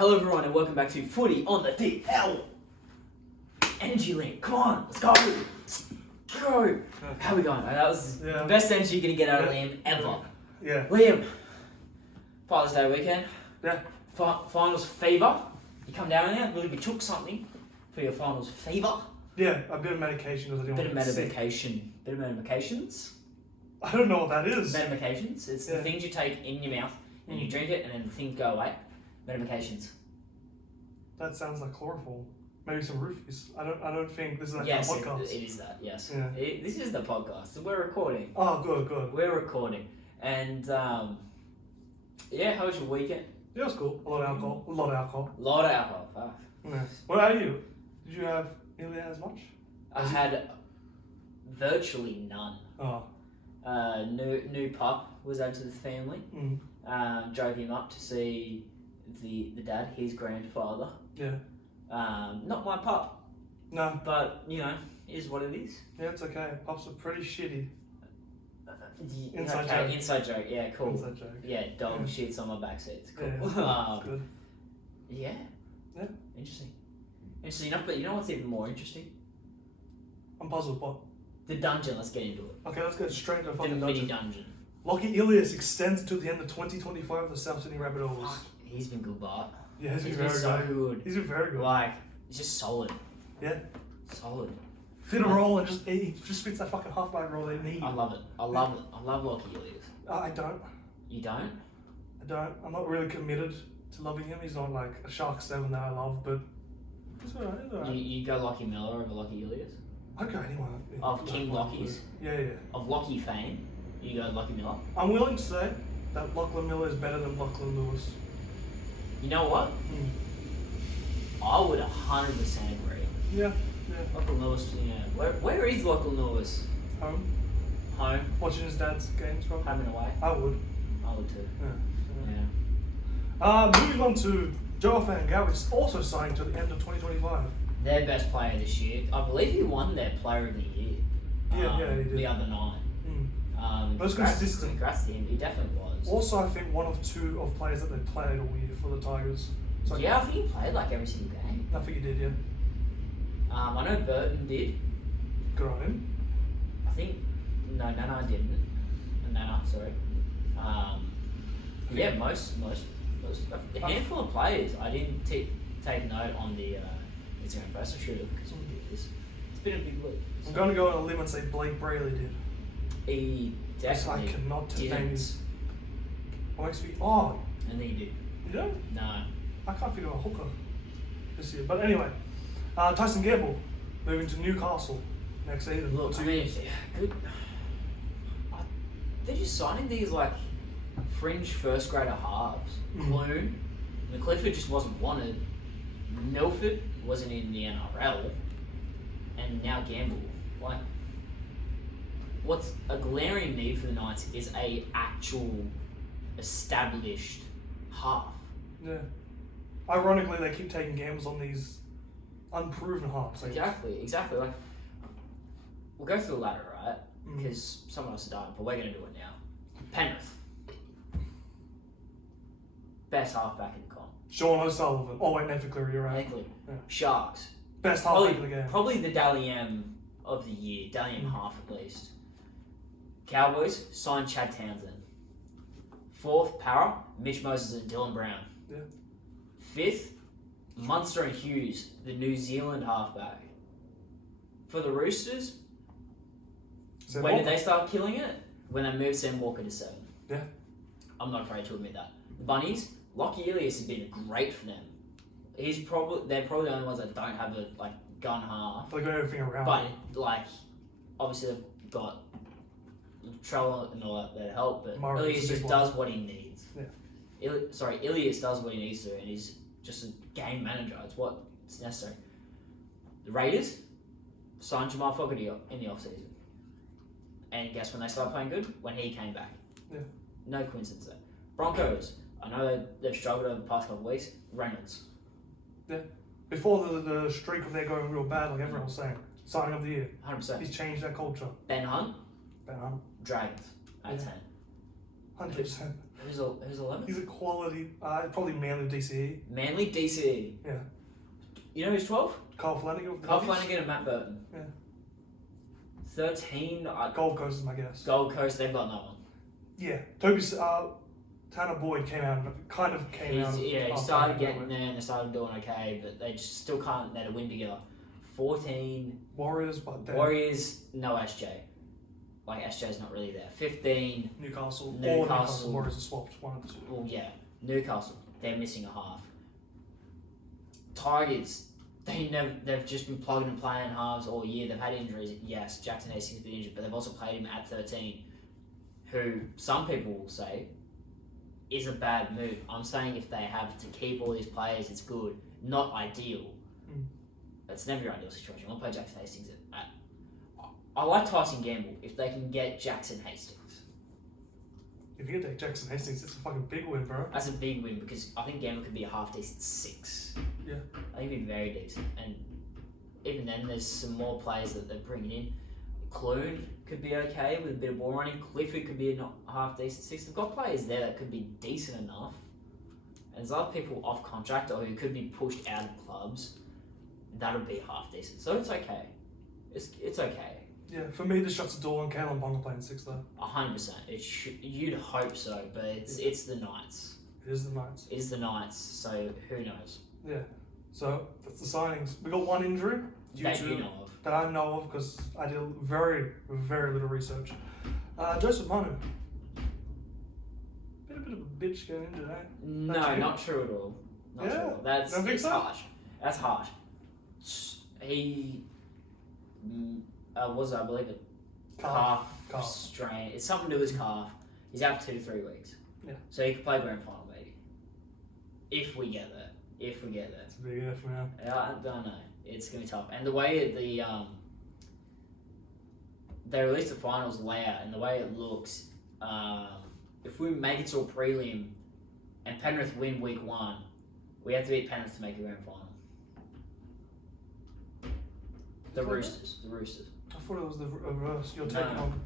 Hello everyone and welcome back to Footy on the DL. Energy link, come on, let's go. Go. How we going? That was the best energy you're going to get out of Liam ever. Yeah. Liam, Father's Day weekend. Yeah. Finals fever. You come down there, I believe you took something for your finals fever. Yeah, a bit of medication because I didn't Bit of want to get medication. Bit of medications. I don't know what that is. Medications. It's the things you take in your mouth and you drink it and then the things go away. Medications. That sounds like chloroform. Maybe some roofies. I don't think this is like a Yes, podcast. it is that. Yes. Yeah. This is the podcast. We're recording. Oh, good. We're recording. And yeah, how was your weekend? Yeah, it was cool. A lot of alcohol. A lot of alcohol. Fuck. Yeah. What about you? Did you have nearly as much? I had virtually none. Oh. New pup was added to the family. Drove him up to see the dad, his grandfather. Yeah. Not my pup. No. But, you know, it is what it is. Yeah, it's okay. Pups are pretty shitty. Inside joke, yeah, cool. Inside joke. Yeah, dog shits on my backseat. It's cool. Yeah, good. Yeah. Yeah. Interesting enough, but you know what's even more interesting? I'm puzzled, what? The dungeon, let's get into it. Okay, let's go straight into the The fucking mini dungeon. dungeon. Lockie Ilias extends until the end of 2025 for the South Sydney Rabbitohs. Fuck, he's been good, Bart. Yeah, he's been been very so good. good. He's been very good. Like, he's just solid. Yeah. Solid. Fit a roll and he just spits that fucking halfback roll they need. I love it. I love Lockie Ilias. I don't. You don't? I'm not really committed to loving him. He's not like a Shark 7 that I love, but he's alright. You go Lockie Miller over Lockie Ilias? I'd go anyone. Of King Lockies? Yeah. Of Lockie fame? You go Lockie Miller? I'm willing to say that Lachlan Miller is better than Lachlan Lewis. You know what? I would 100% agree. Yeah. Lachlan Lewis, yeah. Where is Lachlan Lewis? Home. Watching his dad's games, probably. Home and away? I would. I would too. Yeah. Moving on to Joe Fangao, which is also signed to the end of 2025. Their best player this year. I believe he won their player of the year. Yeah, he did. The other night. But it's consistent. Congrats to him. He definitely was. Also, I think one of two of players that they played all year for the Tigers. So Yeah, I think he played like every single game. I think he did, yeah. I know Burton did. Good on him. I think Nana didn't. Nana, sorry. Yeah, most a handful of players. I didn't take note on the Instagram post. I should have because it's been a big week. I'm going to go on a limb and say Blake Brayley did. He definitely I cannot didn't. Oh, And then he did. you don't? No. I can't figure out a hooker this year. But anyway, Tyson Gamble moving to Newcastle next season. Look, I mean, good. They're just signing these like fringe first grader halves. Clune, McClifford just wasn't wanted. Milford wasn't in the NRL, and now Gamble. Like, what's a glaring need for the Knights is a actual established half. Yeah. Ironically, they keep taking gambles on these unproven halves. Exactly. Like, we'll go through the ladder, right? Because someone else has done it, but we're going to do it now. Penrith. Best halfback in the comp. Sean O'Sullivan. Oh wait, Nathan Cleary, you're right. Likely. Yeah. Sharks. Best halfback in the game. Probably the Dally M of the year. Dally M half at least. Cowboys signed Chad Townsend. Fourth, Para, Mitch Moses and Dylan Brown. Yeah. Fifth, Munster and Hughes, the New Zealand halfback. For the Roosters, when did they start killing it? When they moved Sam Walker to 7. Yeah. I'm not afraid to admit that. The Bunnies, Lockie Ilias has been great for them. They're probably the only ones that don't have a gun half. They got everything around. But obviously they've got Trell and all that help, but Murray Ilias just does what he needs. Yeah. Ilias does what he needs to, and he's just a game manager. It's what's necessary. The Raiders signed Jamal Fogarty in the off-season. And guess when they started playing good? When he came back. Yeah. No coincidence there. Broncos, I know they've struggled over the past couple of weeks. Reynolds. Yeah. Before the streak of their going real bad, like everyone was saying. Signing of the year. 100%. He's changed that culture. Ben Hunt, Ben Hunt. Dragons at 10. 100%. Who's 11th? He's a quality, probably Manly DCE. Manly DCE. Yeah. You know who's 12? Kyle Flanagan with the Kyle Doggies. Flanagan and Matt Burton. Yeah. 13. Gold Coast is my guess. Gold Coast, they've got no one. Yeah. Toby's, Tanner Boyd came out, kind of came out. He after started that getting there and they started doing okay, but they just still can't net a win together. 14. Warriors, but then Warriors, no SJ. Like, SJ's not really there. 15. Newcastle. Newcastle. Warriors are swapped. One of the two. Well, yeah. Newcastle, they're missing a half. Tigers, they've just been plugging and playing halves all year. They've had injuries. Yes, Jackson Hastings has been injured, but they've also played him at 13, who some people will say is a bad move. I'm saying if they have to keep all these players, it's good. Not ideal. It's never your ideal situation. You want to play Jackson Hastings I like Tyson Gamble if they can get Jackson Hastings. If you can take Jackson Hastings, it's a fucking big win, bro. That's a big win because I think Gamble could be a half decent 6. Yeah. I think he'd be very decent. And even then, there's some more players that they're bringing in. Clune could be okay with a bit of ball running. Clifford could be a not half decent 6. They've got players there that could be decent enough. And there's other people off contract or who could be pushed out of clubs. That'll be half decent. So it's okay. It's okay. Yeah, for me, this shuts the door on Kalen Ponga playing 6 though. 100%. You'd hope so, but it's the Knights. It is the Knights. It is the Knights, so who knows? Yeah. So that's the signings. We got one injury That you know of. that I know of because I did very, very little research. Joseph Manu. Been a bit of a bitch going into that. No, not true at all. Not true at all. That's Don't think it's so? harsh. That's harsh. He was, I believe, a calf strain. It's something to do with his calf. He's out for 2 to 3 weeks. Yeah. So he could play grand final, maybe. If we get there. If we get there. It's a big F, man. I don't know. It's gonna be tough. And the way they released the finals layout and the way it looks, if we make it to a prelim and Penrith win week 1, we have to beat Penrith to make a grand final. The Roosters. I thought it was the reverse. Your No. take on.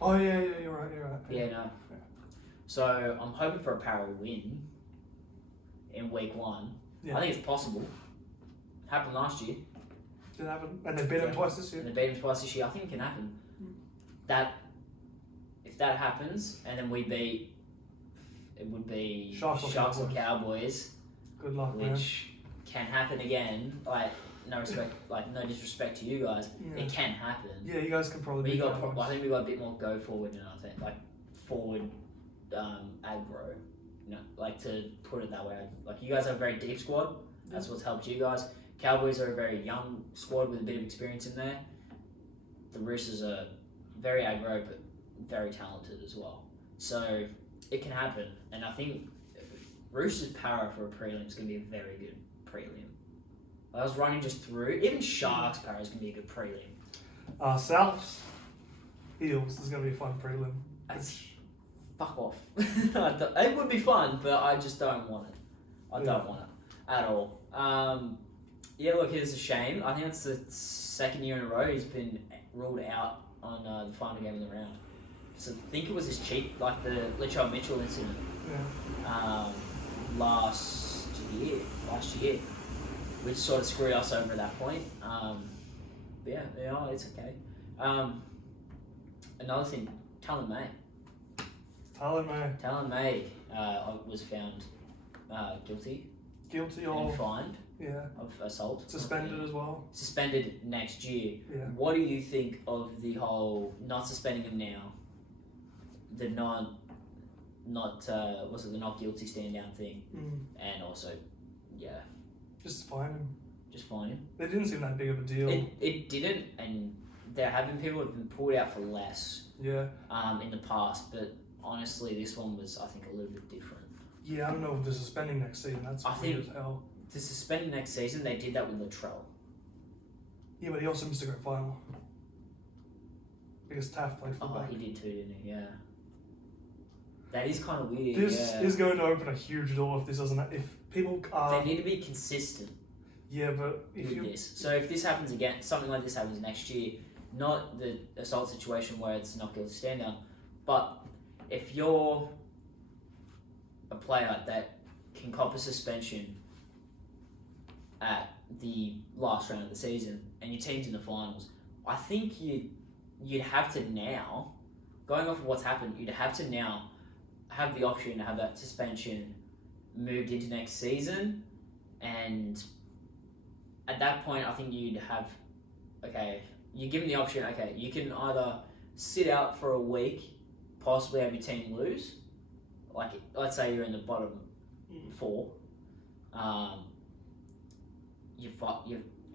Oh yeah, you're right. Yeah, no. Yeah. So I'm hoping for a Para win in week 1. Yeah. I think it's possible. Happened last year. Did it happen? And they beat him twice this year. And they beat him twice this year. I think it can happen. If that happens, and then we beat, it would be Sharks or or Cowboys, Good luck, man. which can happen again. Like no disrespect to you guys. Yeah. It can happen. Yeah, you guys can probably. We beat got. Cowboys. I think we got a bit more go forward now. I think like forward aggro. You know, like to put it that way. Like you guys have a very deep squad. That's what's helped you guys. Cowboys are a very young squad with a bit of experience in there. The Roosters are very aggro but very talented as well. So it can happen, and I think Roosters Para for a prelim is going to be a very good prelim. I was running just through. Even Sharks Para is going to be a good prelim. Souths Eels is going to be a fun prelim. That's fuck off. It would be fun, but I just don't want it. I don't want it at all. Yeah, look, it's a shame. I think it's the second year in a row he's been ruled out on the final game of the round. So I think it was his cheek, like the Latrell Mitchell incident last year, which sort of screwed us over at that point. But yeah, it's okay. Another thing, Talon May was found guilty Guilty and of fined yeah, of assault. suspended as well. Suspended next year. Yeah. What do you think of the whole not suspending him now, the not the not guilty stand down thing, and also Just fine him. just fine him? It didn't seem that big of a deal. It didn't, and there have been people who have been pulled out for less Yeah. in the past, but honestly this one was, I think, a little bit different. Yeah, I don't know if they're suspending next season. That's I weird think- as hell. To suspend next season, they did that with Latrell. Yeah, but he also missed a grand final. Because Taft played Oh, fullback. he did too, didn't he? Yeah. That is kind of weird. This yeah. is going to open a huge door if this doesn't. If people They need to be consistent yeah, but if with you this. So if this happens again, something like this happens next year, not the assault situation where it's not guilty stand down, but if you're a player that can cop a suspension at the last round of the season and your team's in the finals, I think you'd have to now, going off of what's happened, you'd have to now have the option to have that suspension moved into next season, and at that point I think you'd have, okay, you're given the option, okay, you can either sit out for a week, possibly have your team lose, like let's say you're in the bottom four, you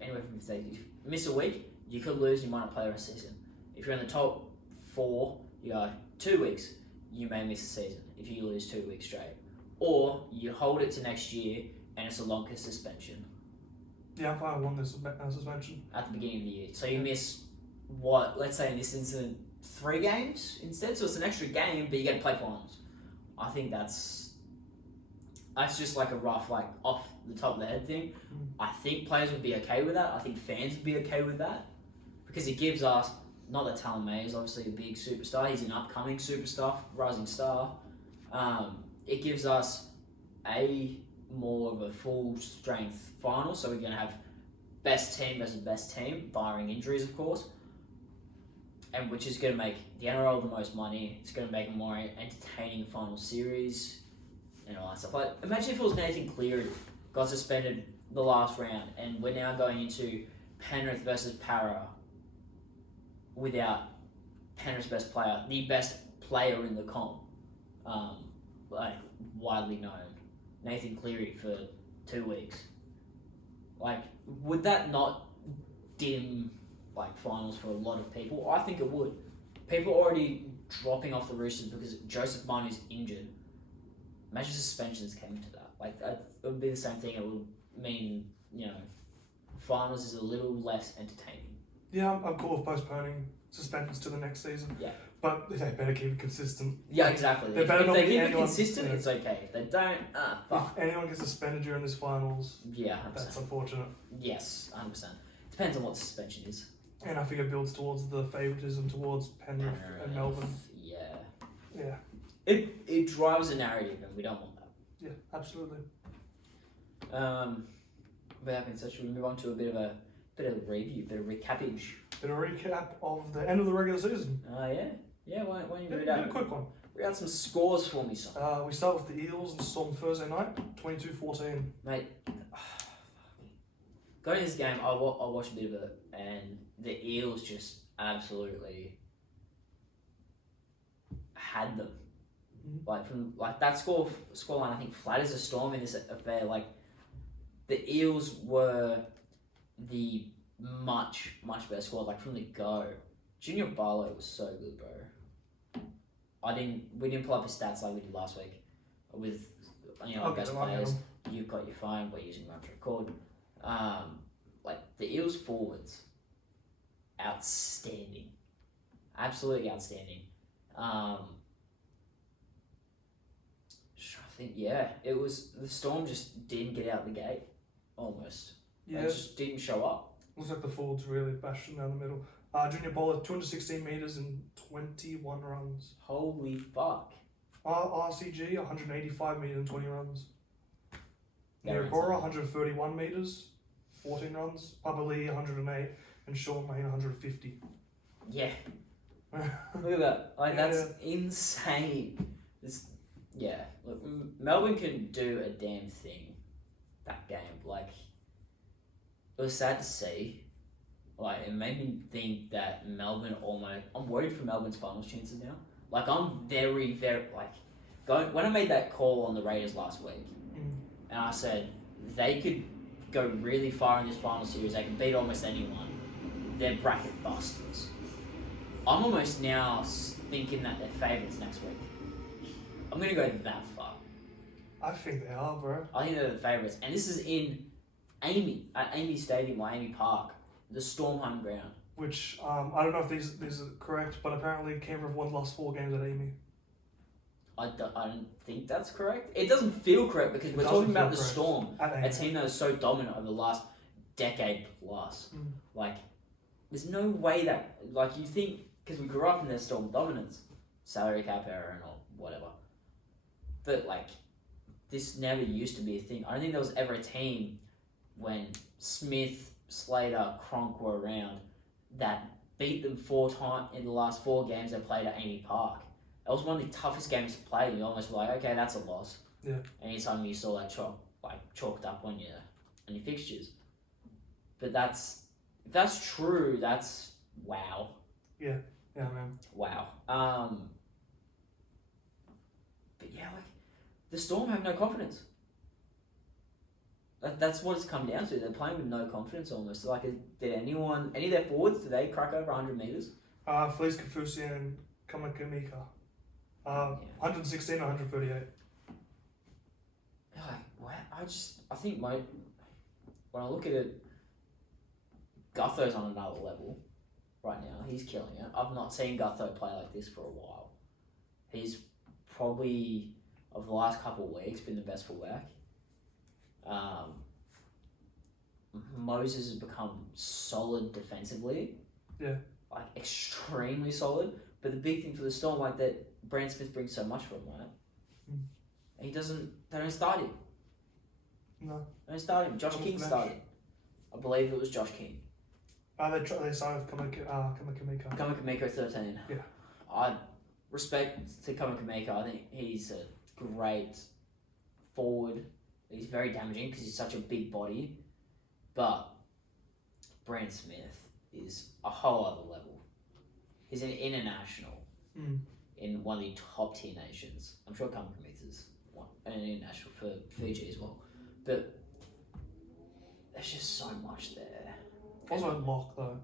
anywhere from say you miss a week, you could lose, you might not play the rest of the season. If you're in the top four, you go 2 weeks, you may miss the season if you lose 2 weeks straight. Or you hold it to next year and it's a longer suspension. Yeah, I'm fine with this suspension. At the beginning of the year. So you miss what, let's say in this instance, 3 games instead, so it's an extra game, but you get to play finals. I think that's just like a rough, like off the top of the head thing. I think players would be okay with that. I think fans would be okay with that because it gives us, not that Talon May is obviously a big superstar, he's an upcoming superstar, rising star. It gives us more of a full strength final, so we're going to have best team versus best team, barring injuries of course, and which is going to make the NRL the most money. It's going to make a more entertaining final series and all that stuff. Like, imagine if it was Nathan Cleary got suspended the last round and we're now going into Penrith versus Para without Penrith's best player, the best player in the comp, like widely known, Nathan Cleary for 2 weeks. Like, would that not dim like finals for a lot of people? I think it would. People are already dropping off the Roosters because Joseph Manu's injured. Imagine suspensions came into that. Like, it would be the same thing. It would mean, finals is a little less entertaining. Yeah, I'm cool with postponing suspensions to the next season. Yeah. But they better keep it consistent. Yeah, exactly. If they keep it consistent, it's okay. If they don't, fuck. If anyone gets suspended during this finals, yeah, 100%. That's unfortunate. Yes, 100%. Depends on what suspension is. And I think it builds towards the favouritism towards Penrith and Melbourne. Yeah. Yeah. It drives a narrative, and we don't want that. Yeah, absolutely. Without being such, should we move on to a bit of a review, bit of recappage? Bit of recap of the end of the regular season. Yeah. Why don't you read Yeah, out? a quick one. Read out some scores for me, son. We start with the Eels and Storm Thursday night, 22-14. Mate, going to this game, I watched a bit of it, and the Eels just absolutely had them. Mm-hmm. Like from that scoreline, I think flat as a Storm in this affair. Like the Eels were the much better squad. Like from the go, Junior Barlow was so good, bro. We didn't pull up his stats like we did last week with our best players. You've got your phone. We're using Run to Record. Like the Eels forwards, outstanding, absolutely outstanding. I think it was the Storm just didn't get out the gate, almost. Yeah, they just didn't show up. Looks like the forwards really bashed them down the middle. Junior Bowler, 216 metres and 21 runs. Holy fuck. RCG, 185 metres and 20 runs. They're Neokora, 131 metres, 14 runs. Papa Lee, 108. And Sean Main, 150. Yeah. Look at that. Like, that's insane. Look, Melbourne can do a damn thing that game. Like, it was sad to see. Like, it made me think that Melbourne I'm worried for Melbourne's finals chances now. Like, I'm very, very, when I made that call on the Raiders last week, and I said they could go really far in this final series, they can beat almost anyone, they're bracket busters. I'm almost now thinking that they're favourites next week. I'm going to go that far. I think they are, bro. I think they're the favourites. And this is in at Amy Stadium or Amy Park, the Storm home ground. Which, I don't know if these are correct, but apparently Canberra have won the last 4 games at Amy. I don't think that's correct. It doesn't feel correct because we're talking about the Storm, a team that was so dominant over the last decade plus. Like, there's no way that, you think, because we grew up in their Storm dominance, salary cap era and all, whatever. But, this never used to be a thing. I don't think there was ever a team when Smith, Slater, Cronk were around that beat them 4 times in the last 4 games they played at Amy Park. That was one of the toughest games to play. You almost were like, okay, that's a loss. Yeah. Anytime you saw that chalked up on your fixtures. But if that's true, that's wow. Yeah, man. Wow. But yeah, like the Storm have no confidence. That's what it's come down to. They're playing with no confidence almost. Like, did any of their forwards today crack over 100 meters? Felice Kafusi and Kamakamika. 116, 138. Like, wow. I think when I look at it, Gutho's on another level right now. He's killing it. I've not seen Gutho play like this for a while. He's probably, of the last couple of weeks, been the best fullback. Moses has become solid defensively. Yeah. Like, extremely solid. But the big thing for the Storm, like, that Brand Smith brings so much from that. They don't start him. No. They don't start him. Josh King started. I believe it was Josh King. They signed with Kamakamika. Kamakamiko 13. Yeah. I respect to Kamakamiko. I think he's a great forward. He's very damaging because he's such a big body. But Brand Smith is a whole other level. He's an international in one of the top tier nations. I'm sure Kamakamika's an international for Fiji as well. But there's just so much there. Also a lock though.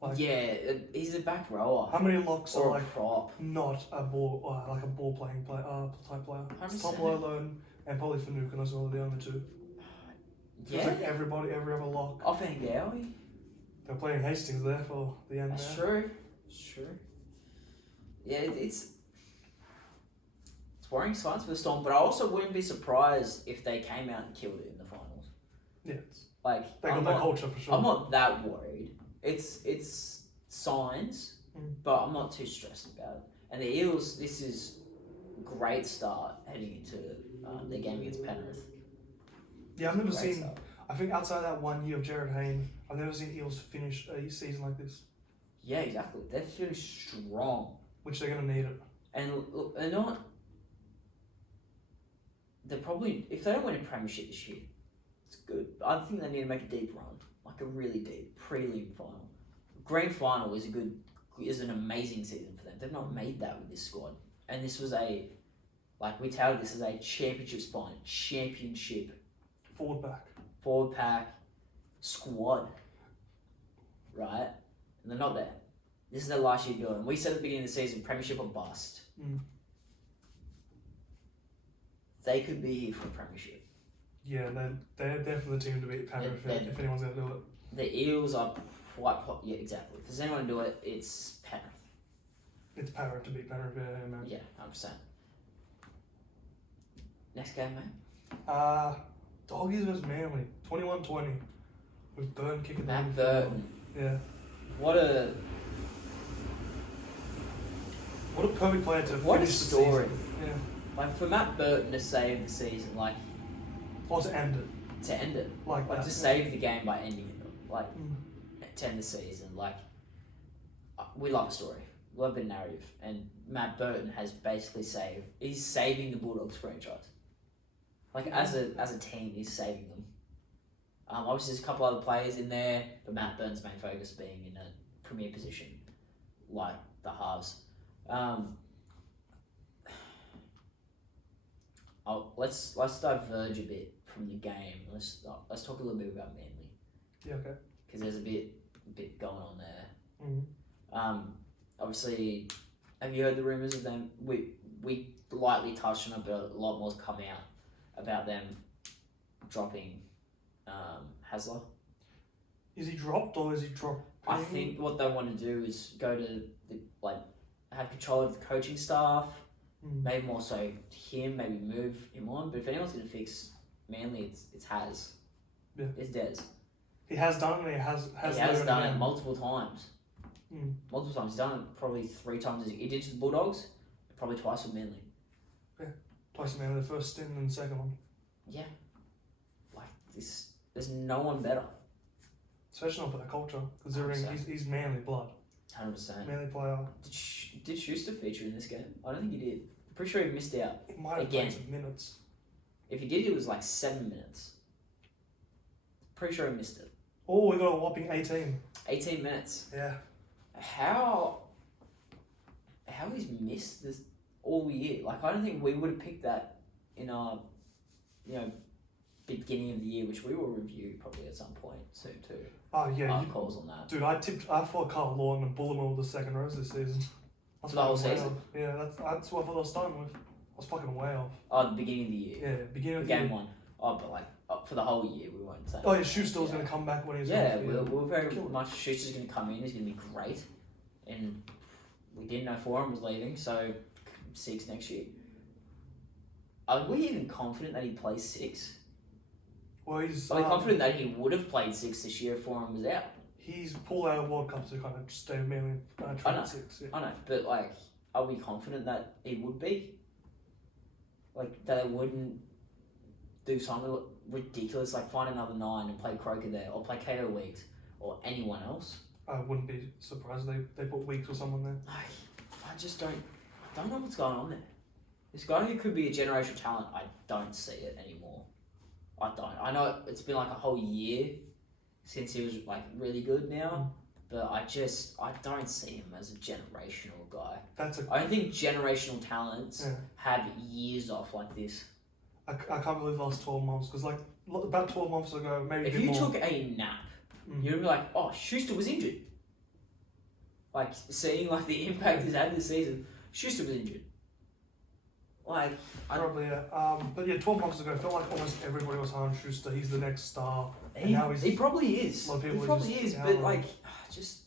Like, yeah, he's a back rower. How many locks or are like prop? not a ball, like a ball playing type player? It's 100%. Tomo alone and probably Finucane as well. The only two. Yeah. Like every other lock. Off Angawi. They're playing Hastings there for the end. That's true. It's true. Yeah, it's worrying signs for the Storm, but I also wouldn't be surprised if they came out and killed it in the finals. Yeah. Like, They got that culture for sure. I'm not that worried. It's signs, but I'm not too stressed about it. And the Eels, this is a great start heading into their game against Penrith. Yeah, I've never seen. I think outside that 1 year of Jared Hayne, I've never seen Eels finish a season like this. Yeah, exactly. They're feeling strong. Which they're going to need it. And look, they're not. They're probably, if they don't win a premiership this year, it's good. I think they need to make a deep run, like a really deep prelim final. Grand final is an amazing season for them. They've not made that with this squad, and this was we touted this as a championship spine, championship forward pack squad, right? And they're not there. This is their last year doing. We said at the beginning of the season, premiership or bust. They could be here for a premiership. Yeah, they're definitely the team to beat Penrith if anyone's going to do it. The Eels are quite yeah, exactly. If there's anyone to do it, it's Penrith. It's Penrith to beat Penrith, yeah, man. Yeah, 100%. Next game, mate. Doggies versus Manly, 21-20, with Burton kicking. Matt Burton. Yeah. What a perfect player to what a finish story. the season. Yeah. Like, for Matt Burton to save the season, like, or to end it. To end it. Like that, to save the game by ending it. Like, to end the season. Like, we love a story. We love a narrative. And Matt Burton has basically he's saving the Bulldogs franchise. Like, as a team, he's saving them. Obviously, there's a couple other players in there, but Matt Burton's main focus being in a premier position, like the halves. Let's diverge a bit from the game. Let's talk a little bit about Manly. Yeah, okay. Because there's a bit going on there. Obviously, have you heard the rumours of them? We lightly touched on it, but a lot more's come out about them dropping Hasler. Is he dropped or is he dropped? I think what they want to do is go to have control of the coaching staff. Maybe more so him, maybe move him on. But if anyone's going to fix Manly, it's Has. Yeah. It's Des. He has done it. He has done it multiple times. Multiple times. He's done it probably 3 times. He did to the Bulldogs, probably twice with Manly. Yeah. Tyson Manley the first stint and the second one. Yeah. Like this, there's no one better. Especially not for the culture, considering 100%. he's Manly blood. 100%. Manly player. Did Schuster feature in this game? I don't think he did. I'm pretty sure he missed out. He might have Again. played some minutes. If he did, it was like 7 minutes. Pretty sure he missed it. Oh, we got a whopping 18. 18 minutes. Yeah. How he's missed this all year? Like, I don't think we would have picked that in our, beginning of the year, which we will review probably at some point soon too. Oh, yeah. Our calls on that. Dude, I thought Carl Lawton and Bullimore were the second rows this season. For the whole fucking way season? off. Yeah, that's what I thought I was starting with. I was fucking way off. Oh, the beginning of the year. Yeah, beginning of the Game year. one. Oh, but like for the whole year, we won't say. Oh, yeah, Schuster was going to come back when he was Yeah, off. we're very Kill him. much. Schuster's going to come in. He's going to be great, and we didn't know Forum was leaving, so 6 next year. Are we even confident that he plays 6? Well, he's Are we confident that he would have played 6 this year if Forum was out? he's pulled out of World Cup to kind of stay mainly I know. train 6. Yeah. I know, but like, are we confident that he would be? Like, that they wouldn't do something ridiculous, like find another 9 and play Croker there, or play Kato Weeks, or anyone else? I wouldn't be surprised they put Weeks or someone there. I just don't know what's going on there. This guy who could be a generational talent, I don't see it anymore. I don't. I know it's been like a whole year since he was like really good now, but I don't see him as a generational guy. I don't think generational talents have years off like this. I can't believe the last 12 months, because like about 12 months ago, maybe If a bit you more. took a nap, you'd be like, oh, Schuster was injured. Like, seeing like the impact he's had this season, Schuster was injured. Like, Probably, yeah. But yeah, 12 months ago, I felt like almost everybody was on Schuster. He's the next star. And now he probably is. A lot of He people probably just is, down but on like, just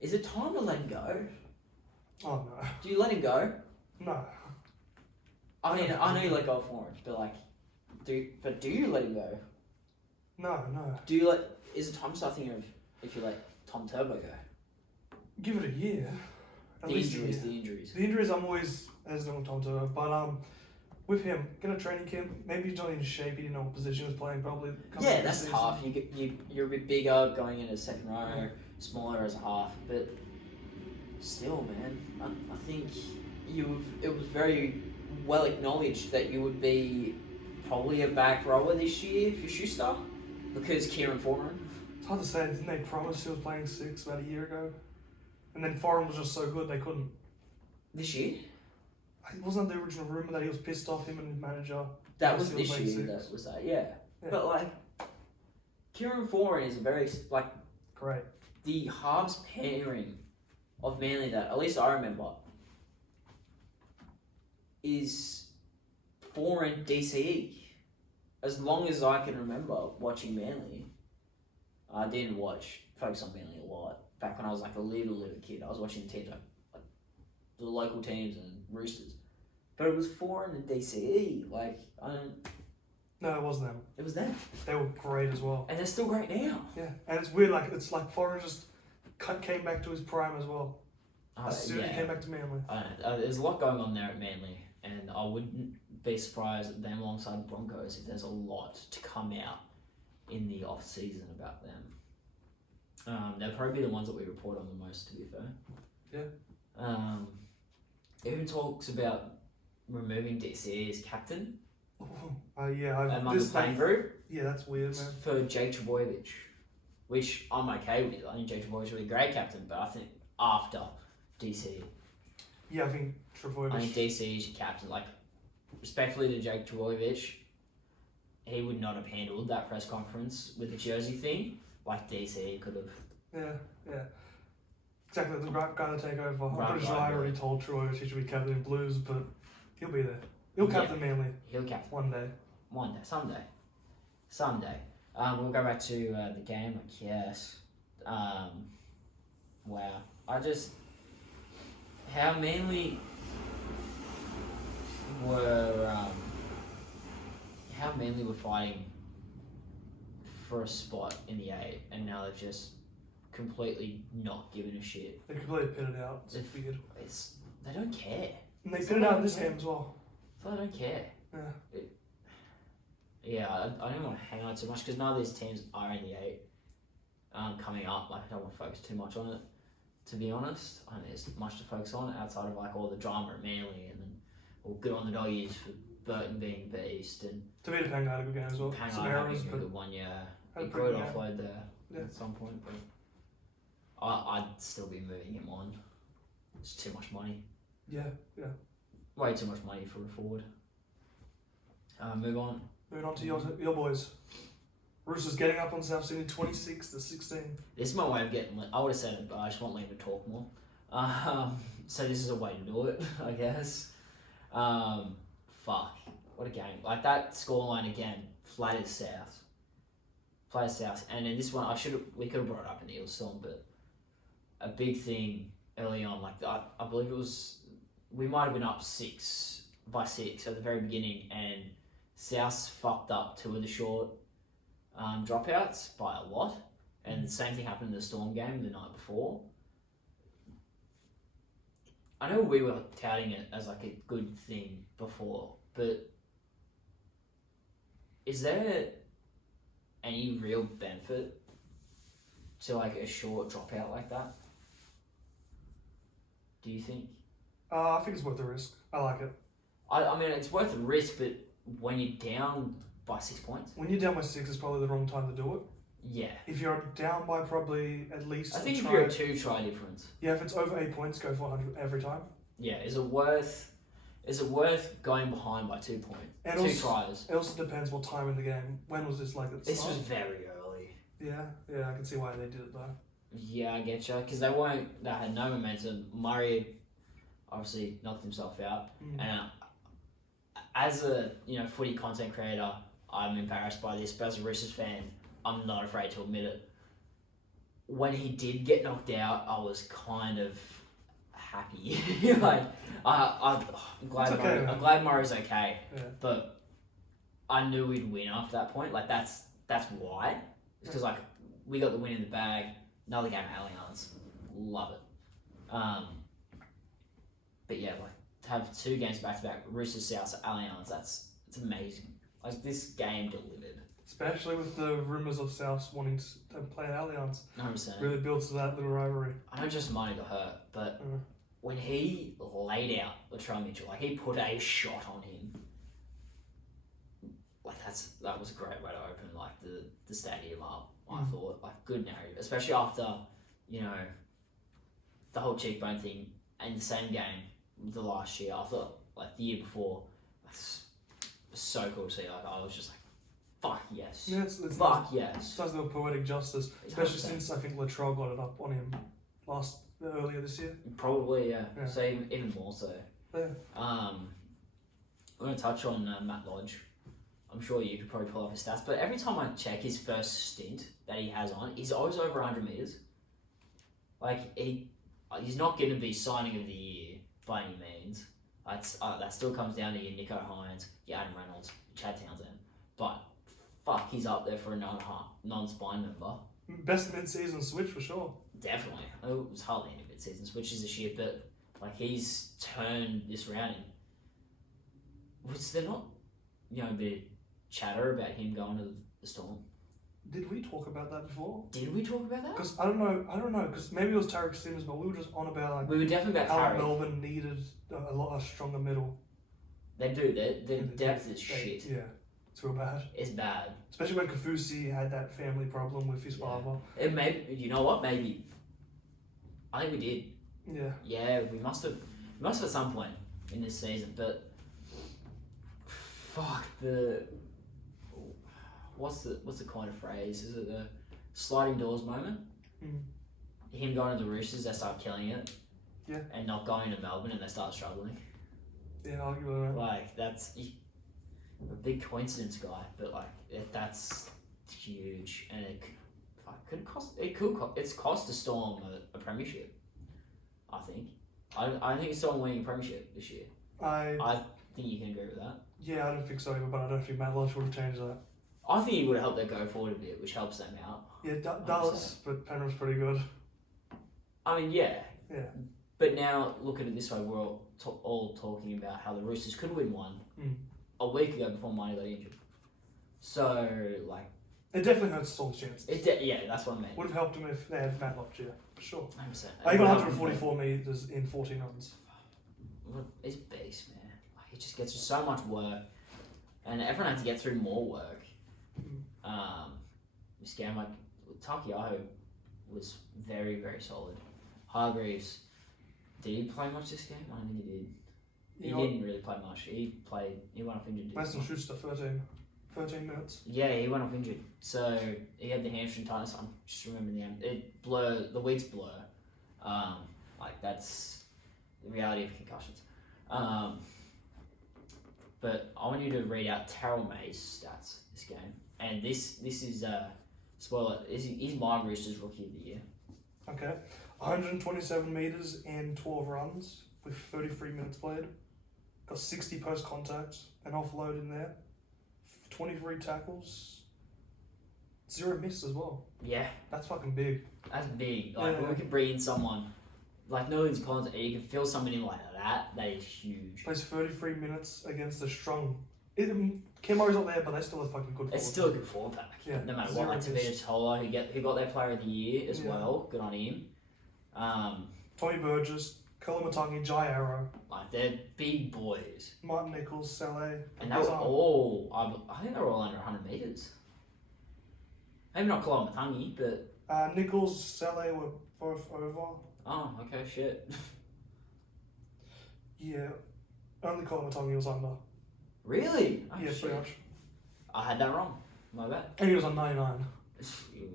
is it time to let him go? Oh no. Do you let him go? No. I mean, I know you let go of Florence, but like, do you let him go? No. Do you let? Is it time to start thinking of if you let Tom Turbo go? Give it a year. At The least a injuries, year. the injuries. The injuries, I'm always hesitant with Tom Turbo, but with him, get a training camp. Maybe he's not in shape. He didn't know what position he was playing. Probably. Yeah, that's tough. You're a bit bigger going into second row, smaller as a half, but still, man, I think it was very well acknowledged that you would be probably a back rower this year for Schuster because Kieran Foran. It's hard to say. Didn't they promise he was playing 6 about a year ago? And then Foran was just so good they couldn't. This year? Wasn't that the original rumour that he was pissed off him and his manager? That was Still this playing year. 6. That was that. Yeah. Yeah. But like, Kieran Foran is a very like Great. the halves pairing of Manly that at least I remember is Foran DCE. As long as I can remember watching Manly, I didn't focus on Manly a lot. Back when I was like a little kid, I was watching teams like the local teams and Roosters. But it was Foran and DCE. Like, I don't. No, it wasn't them. It was them. They were great as well. And they're still great now. Yeah, and it's weird. Like it's like Foran just came back to his prime as well. As soon as he came back to Manly. I don't know. There's a lot going on there at Manly, and I wouldn't be surprised at them alongside the Broncos if there's a lot to come out in the off season about them. They'll probably be the ones that we report on the most, to be fair. Yeah. Even talks about removing DCE as captain Yeah. among the playing group Yeah, that's weird, man. for Jake Trbojevic, which I'm okay with. I think Jake Trbojevic will be a great captain, but I think after DCE. Yeah, I think Travojevic. I think DCE is your captain. Like, respectfully to Jake Trbojevic, he would not have handled that press conference with the jersey thing like DCE could have. Yeah. Exactly, the right guy to take over. I'm Right pretty sure guy, I yeah. already told Travojevic he should be captain in Blues, but he'll be there. He'll captain Manly He'll captain one day. one day, someday. We'll go back to the game, I guess. Wow. How Manly were fighting for a spot in the 8, and now they've just completely not given a shit. They completely pitted out. It's weird. They don't care. And they pitted out in this game as well. So I don't care. Yeah. I don't want to hang on too much because none of these teams are in the 8 coming up. Like, I don't want to focus too much on it, to be honest. I don't think there's much to focus on outside of like all the drama at Manly and then good on the doggies for Burton being beast and Tavita Pangai had a good game as well. Some errors, having a but good one, yeah. had a He pretty could good game. offload there at some point, but I'd still be moving him on. It's too much money. Yeah. Way too much money for a forward. Move on. Moving on to your boys. Roosters getting up on South Sydney 26-16. This is my way of getting. I would have said it, but I just want Liam to talk more. So this is a way to do it, I guess. Fuck, what a game! Like that scoreline again, flat as South. And in this one, we could have brought it up in the Eelstorm, but a big thing early on, like I believe it was, we might have been up 6 by 6 at the very beginning, and South fucked up 2 of the short dropouts by a lot, and the same thing happened in the Storm game the night before. I know we were touting it as like a good thing before, but is there any real benefit to like a short dropout like that? Do you think? I think it's worth the risk. I like it. I mean, it's worth the risk, but when you're down by 6 points? When you're down by 6, it's probably the wrong time to do it. Yeah. If you're down by probably at least I think if you're a 2 try difference. Yeah, if it's over 8 points, go for 100 every time. Yeah, is it worth going behind by 2 points? And 2 also, tries. It also depends what time in the game. When was this like at the This start? was very early. Yeah, I can see why they did it though. Yeah, I get you. Because they had no momentum. Murray obviously knocked himself out. And as a footy content creator, I'm embarrassed by this, but as a Roosters fan, I'm not afraid to admit it. When he did get knocked out, I was kind of happy. Like, I'm glad Murray's okay. Yeah. But I knew we'd win after that point. Like, that's why. It's because like we got the win in the bag. Another game at Allianz. Love it. But yeah, like to have 2 games back to back, Roosters South at Allianz, it's amazing. Like this game delivered. Especially with the rumours of South wanting to play at Allianz. 100%. Really builds to that little rivalry. I know just Money got hurt, but when he laid out Latrell Mitchell, like he put a shot on him, like that was a great way to open like the stadium up. I thought, like, good narrative, especially after the whole cheekbone thing in the same game the last year. I thought like the year before, it's so cool to see. Like I was just like, fuck yes, Yeah, it's fuck yes. It's nice little poetic justice, especially 100%. since I think Latrell got it up on him earlier this year. Probably yeah. So even more so. Yeah. I'm going to touch on Matt Lodge. I'm sure you could probably pull up his stats, but every time I check his first stint that he has on, he's always over 100 metres. Like, he's not going to be signing of the year by any means. That still comes down to your Nico Hines, your Adam Reynolds, Chad Townsend. But, fuck, he's up there for a non-spine member. Best mid-season switch for sure. Definitely. It was hardly any mid-season switches this year, but, like, he's turned this round. Was there not, a bit of chatter about him going to the Storm? Did we talk about that before? Did we talk about that? Because I don't know. Because maybe it was Tarek Simmons, but we were just on about like we were definitely about how Tarek. Melbourne needed a stronger middle. They do. Their depth is shit. Yeah, it's real bad. It's bad. Especially when Kafusi had that family problem with his father. It may. You know what? Maybe. I think we did. Yeah. Yeah, we must have at some point in this season, but fuck what's the kind of phrase? Is it the sliding doors moment? Him going to the Roosters, they start killing it. Yeah. And not going to Melbourne, and they start struggling. Yeah, arguably. Like that's a big coincidence, guy. But like that's huge, and it's cost the Storm a premiership. I think. I think it's Storm winning a premiership this year. I think you can agree with that. Yeah, I don't think so either, but I don't think Matt Lodge would have changed that. I think he would have helped them go forward a bit, which helps them out. Yeah, does, but Penrith's pretty good. I mean, yeah. Yeah. But now look at it this way: we're all talking about how the Roosters could win one a week ago before Marnie got injured. So like, it definitely hurts Storm's chances. Yeah, that's what I mean. Would have helped him if they had Matt last year, for sure. 100%. He got 144 meters in 14 runs. He's a beast, man. Like, he just gets so much work, and everyone had to get through more work. This game, like Takiaho, was very, very solid. Hargreaves, did he play much this game? I don't think he did. He didn't really play much. He went off injured. Mason Schuster, 13 minutes. Yeah, he went off injured. So he had the hamstring tightness. I'm just remembering the weeks blur. Like that's the reality of concussions. But I want you to read out Terrell May's stats this game. And this is spoiler, he's my Roosters Rookie of the Year. Okay. 127 meters and 12 runs with 33 minutes played. Got 60 post contacts, an offload in there. 23 tackles. 0 misses as well. Yeah. That's fucking big. That's big. Like when we can bring in someone like Nolan's Collins and you can fill someone in like that is huge. Plays 33 minutes against the strong. Kemo's not there, but they still a fucking good. It's still a good forward pack. Yeah. No matter what, like Tavita Tola, who got their Player of the Year as well. Good on him. Tommy Burgess, Kalamatangi, Jai Arrow. Like they're big boys. Martin Nichols, Saleh. And they were all. I think they were all under 100 meters. Maybe not Kalamatangi, but. Nichols, Saleh were both over. Oh, okay, shit. Yeah, only Kalamatangi was under. Really? Oh, yeah, shit. pretty much. I had that wrong. My bad. And he was on 99.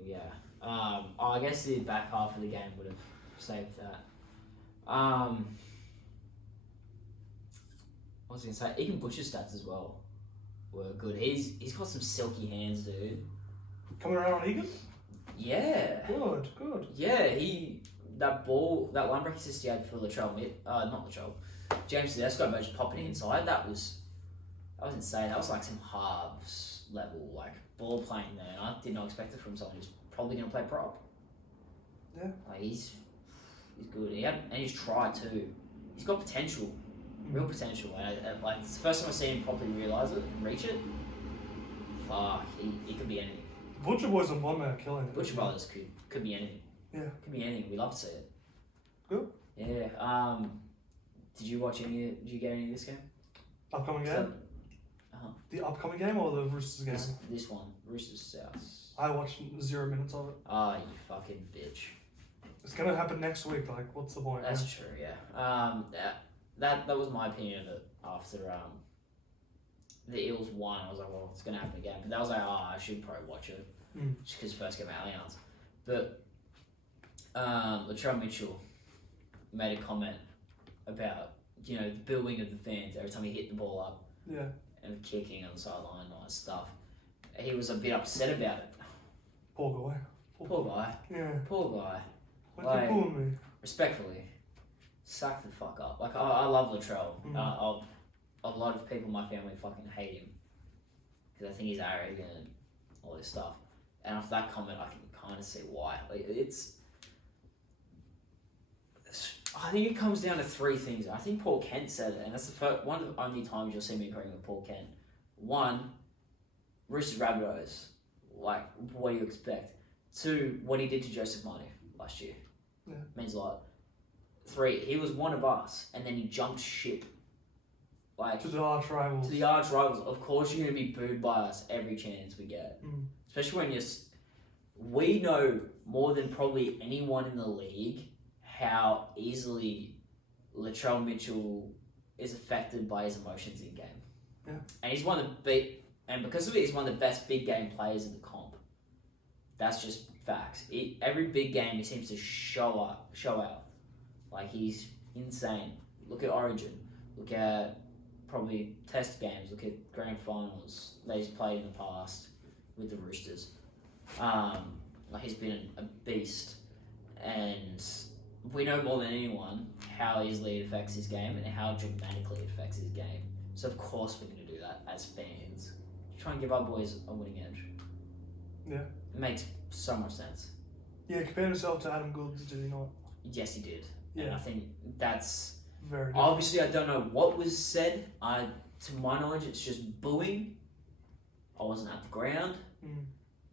Yeah. I guess the back half of the game would have saved that. I was gonna say Egan Butcher's stats as well were good. He's got some silky hands, dude. Coming around on Egan? Yeah. Good. Yeah, that line break assist he had for not Latrell, James Tedesco just popping inside. That was insane. That was like some halves level like ball playing there. And I did not expect it from someone who's probably gonna play prop. Yeah. Like he's good. And he's tried too. He's got potential, real potential. And like it's the first time I see him properly realise it and reach it. Fuck, he could be anything. Butcher Boys and One Man are killing it. Butcher Brothers could be anything. Yeah. Could be anything. We love to see it. Good. Yeah. Did you get any of this game? Upcoming game? The upcoming game or the Roosters game? This one, Roosters South. I watched 0 minutes of it. Oh, you fucking bitch. It's gonna happen next week. Like, what's the point? That's true. Yeah. That was my opinion of it after the Eels won. I was like, well, it's gonna happen again. But that was like, I should probably watch it just because first game Allianz. But Latrell Mitchell made a comment about the booing of the fans every time he hit the ball up. Yeah. And kicking on the sideline and all that stuff. He was a bit upset about it. Poor guy. Poor guy. Yeah. Poor guy. Why you pulling me? Respectfully, suck the fuck up. Like I love Latrell. A lot of people in my family fucking hate him because I think he's arrogant and all this stuff. And after that comment, I can kind of see why. Like I think it comes down to 3 things. I think Paul Kent said it, and that's one of the only times you'll see me agreeing with Paul Kent. 1, Roosters Rabbitohs. Like, what do you expect? 2, what he did to Joseph Manu last year. Yeah. Means a lot. 3, he was one of us, and then he jumped ship. Like to the arch rivals. To the arch rivals. Of course you're going to be booed by us every chance we get. Especially when we know more than probably anyone in the league how easily Latrell Mitchell is affected by his emotions in game. Yeah. And he's and because of it, he's one of the best big game players in the comp. That's just facts. Every big game he seems to show out. Like he's insane. Look at Origin. Look at probably test games. Look at grand finals that he's played in the past with the Roosters. Like he's been a beast, and we know more than anyone how easily it affects his game and how dramatically it affects his game. So of course we're going to do that as fans. Try and give our boys a winning edge. Yeah. It makes so much sense. Yeah, compared himself to Adam Goods, did he not? Yes, he did. And I think that's very different. obviously, I don't know what was said. To my knowledge, it's just booing. I wasn't at the ground,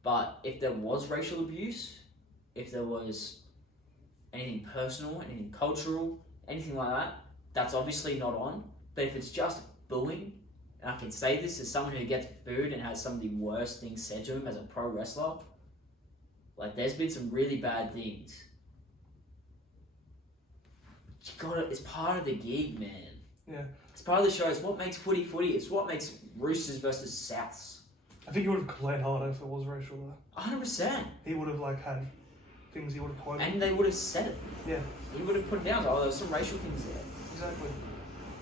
but if there was racial abuse, if there was anything personal, anything cultural, anything like that, that's obviously not on. But if it's just booing, and I can say this as someone who gets booed and has some of the worst things said to him as a pro wrestler, like there's been some really bad things. You got it. It's part of the gig, man. Yeah. It's part of the show. It's what makes footy footy. It's what makes Roosters versus Souths. I think he would have played harder if it was racial though. 100%. He would have like had things he would have quoted. And they would have said it. Yeah. He would have put it down. Oh, there was some racial things there. Exactly.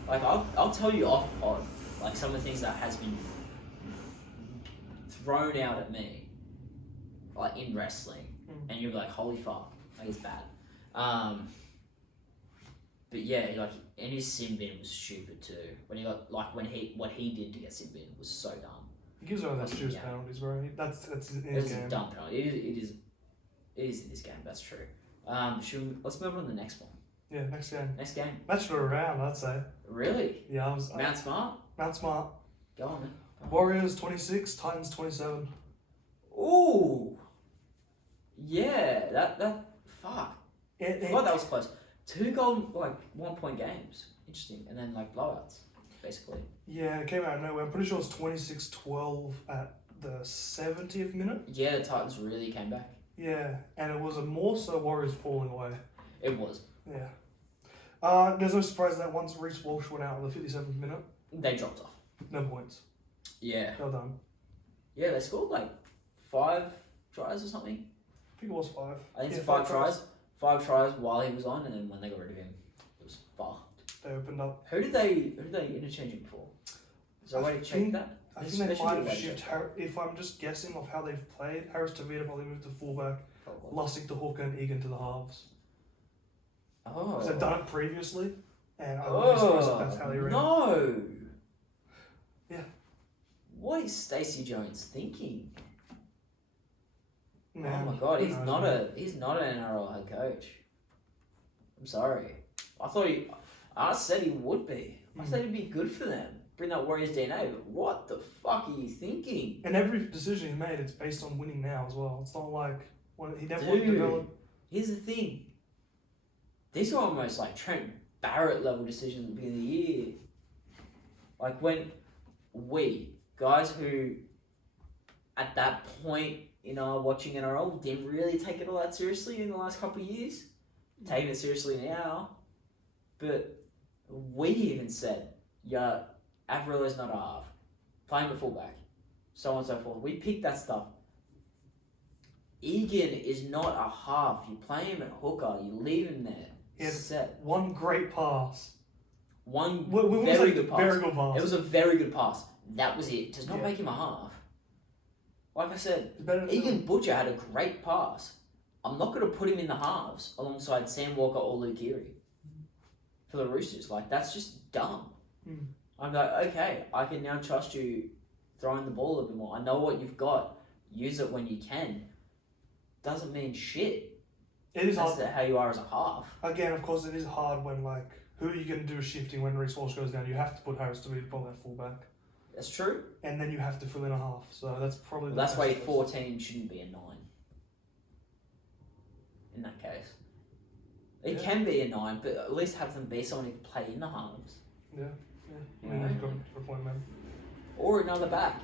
Like I'll tell you off pod, like some of the things that has been thrown out at me, like in wrestling, and you're like, holy fuck, like it's bad. But yeah, like, and his sin bin was stupid too. When he got what he did to get sin bin was so dumb. He gives away those shoes penalties, bro. That's in It his was game. a dumb penalty. It is in this game. That's true. Let's move on to the next one. Yeah, next game. Next game. Match for a round, I'd say. Really? Yeah, I was. Mount Smart. Mount Smart. Go on, man. Warriors 26, Titans 27. Ooh. Yeah, that fuck. I thought that was close. 2 goal, like 1 point games. Interesting. And then like blowouts, basically. Yeah, it came out of nowhere. I'm pretty sure it was 26-12 at the 70th minute. Yeah, the Titans really came back. Yeah, and it was a more so Warriors falling away. It was. Yeah. There's no surprise that once Reece Walsh went out in the 57th minute, They dropped off. no points. Yeah. Well done. Yeah, they scored like 5 tries or something. I think it was 5. I think Yeah, it's 5 tries. 5 tries while he was on, and then when they got rid of him, it was fucked. They opened up. Who did they interchange him for? Is there a way to check that? I think they might have shifted. If I'm just guessing of how they've played, Harris Tavita probably moved to fullback, Lussick to hooker, and Egan to the halves. Oh. Because they've done it previously, and I wouldn't be surprised if that's how they ran. No. Yeah. What is Stacey Jones thinking? Man, oh my god, he's knows, not man. he's not an NRL head coach. I'm sorry. I said he would be. I said he'd be good for them. Bring that Warriors DNA, but what the fuck are you thinking? And every decision he made, it's based on winning now as well. It's not like he never Dude, developed. here's the thing. These are almost like Trent Barrett level decisions at the beginning of the year. Like when guys who at that point watching NRL didn't really take it all that seriously in the last couple of years, taking it seriously now. But we even said, yeah, Averilla's not a half. Play him at fullback. So on and so forth. We picked that stuff. Egan is not a half. You play him at hooker. You leave him there. He had set. one great pass. One Very good pass. It was a very good pass. That was it. Does not make him a half. Like I said, Egan Butcher had a great pass. I'm not going to put him in the halves alongside Sam Walker or Luke Geary for the Roosters. Like, that's just dumb. I'm like, okay, I can now trust you throwing the ball a little bit more. I know what you've got. Use it when you can. Doesn't mean shit. It is That's hard. how you are as a half. Again, of course, it is hard when, like, who are you going to do a shifting when Reece Walsh goes down? You have to put Harris to be on that fullback. That's true. And then you have to fill in a half. So that's probably Well, that's why 14 shouldn't be a 9. In that case. It can be a 9, but at least have them be someone who can play in the halves. Yeah. I mean, you've got a point, man. Or another back.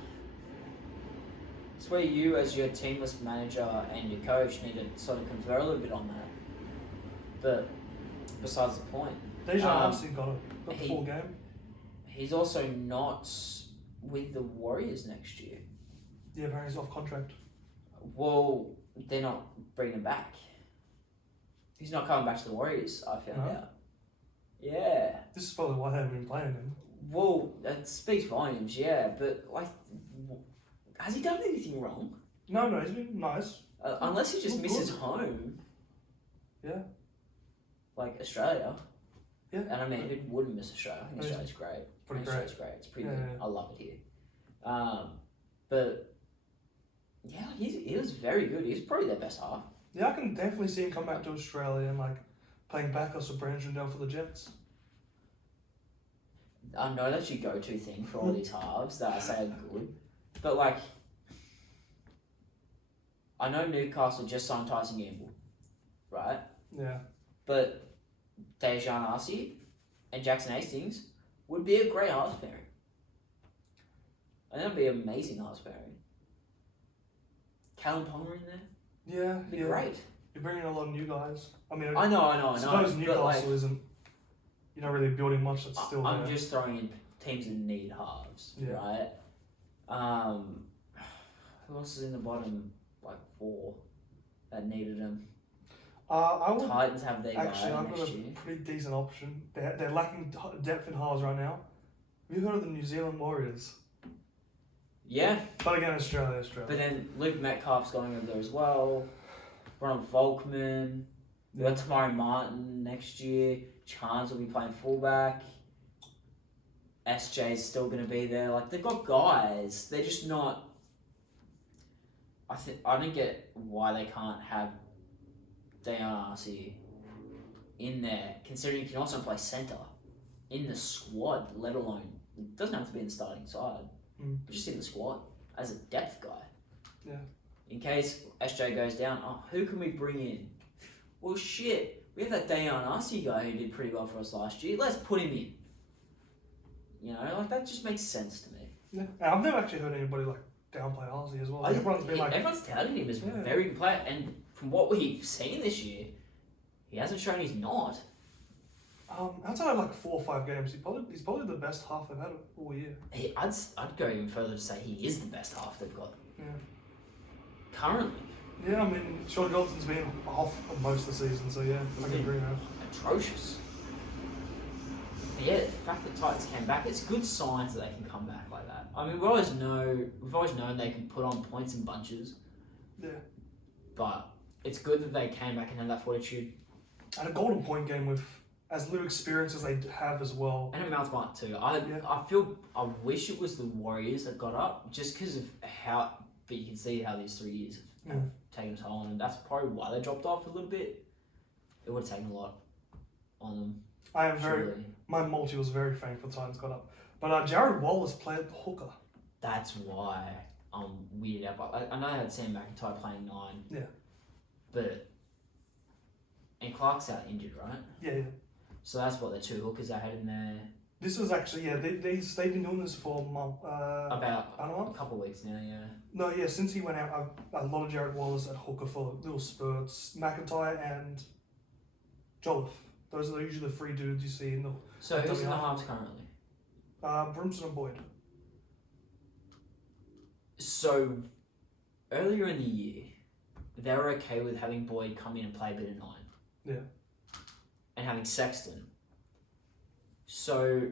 It's where you, as your teamless manager and your coach, need to sort of confer a little bit on that. But besides the point, Dejan obviously got the full game. He's also not with the Warriors next year. Yeah, apparently he's off contract. Well, they're not bringing him back. He's not coming back to the Warriors, I found out. Yeah. This is probably why they haven't been playing him. Well, that speaks volumes, yeah, but like, has he done anything wrong? No, he's been nice. Unless he just misses home. Yeah. Like Australia. Yeah. And I mean, who wouldn't miss Australia? I think Australia's great. Pretty great. Australia's great. It's pretty good. Yeah. I love it here. But yeah, he was very good. He was probably their best half. Yeah, I can definitely see him come back to Australia and like playing backups for Brandon down for the Jets. I know that's your go-to thing for all these halves that I say are good, but like, I know Newcastle just signed Tyson Gamble, right? Yeah. But Dejan Arce and Jackson Hastings would be a great halves pairing. And that'd be an amazing halves pairing. Callum Palmer in there? Yeah, It'd be yeah. great. You're bringing a lot of new guys. I mean, I know. I suppose but Newcastle like, isn't. You're not really building much that's still I'm there. just throwing in teams that need halves, Yeah. right? Who else is in the bottom, like 4, that needed them? I would Titans have their actually. guy I've got next a year. pretty decent option. They're lacking depth in halves right now. Have you heard of the New Zealand Warriors? Yeah, But again, Australia. but then Luke Metcalf's going over there as well. Ronald Volkman. We got Tamari Martin next year. Chance will be playing fullback. SJ's still going to be there. Like, they've got guys. They're just not... I don't get why they can't have Dejan Arce in there, considering you can also play centre in the squad, let alone... It doesn't have to be in the starting side. But just in the squad as a depth guy. Yeah. In case SJ goes down, who can we bring in? Well, shit, we have that Dejan Arce guy who did pretty well for us last year. Let's put him in. You know, like, that just makes sense to me. Yeah. And I've never actually heard anybody like downplay Arce as well. Everyone's been like, everyone's touting him as a very good player, and from what we've seen this year, he hasn't shown he's not. outside of like 4 or 5 games, he's probably the best half they've had all year. I'd go even further to say he is the best half they've got. Yeah. Currently. Yeah, I mean, Sean Johnson's been off of most of the season, so yeah, I can agree with that. Atrocious. But yeah, the fact that Titans came back, it's good signs that they can come back like that. I mean, we've always known they can put on points in bunches. Yeah. But it's good that they came back and had that fortitude. And a golden point game with as little experience as they have as well. And a mouth smart too. I wish it was the Warriors that got up, just because of how. But you can see how these 3 years have taken a toll on them. That's probably why they dropped off a little bit. It would have taken a lot on them. My multi was very faint for the Titans got up. But Jared Wallace played hooker. That's why I'm weirded out. But I know I had Sam McIntyre playing 9. Yeah. And Clark's out injured, right? Yeah. So that's what the 2 hookers they had in there. This was actually, they've been doing this for a month. About a month? A couple of weeks now, yeah. No, yeah, since he went out, a lot of Jared Wallace at hooker for little spurts. McIntyre and Jolliffe. Those are usually the 3 dudes you see in the... So who's in the halves currently? Brimson and Boyd. So, earlier in the year, they were okay with having Boyd come in and play a bit of 9. Yeah. And having Sexton. So,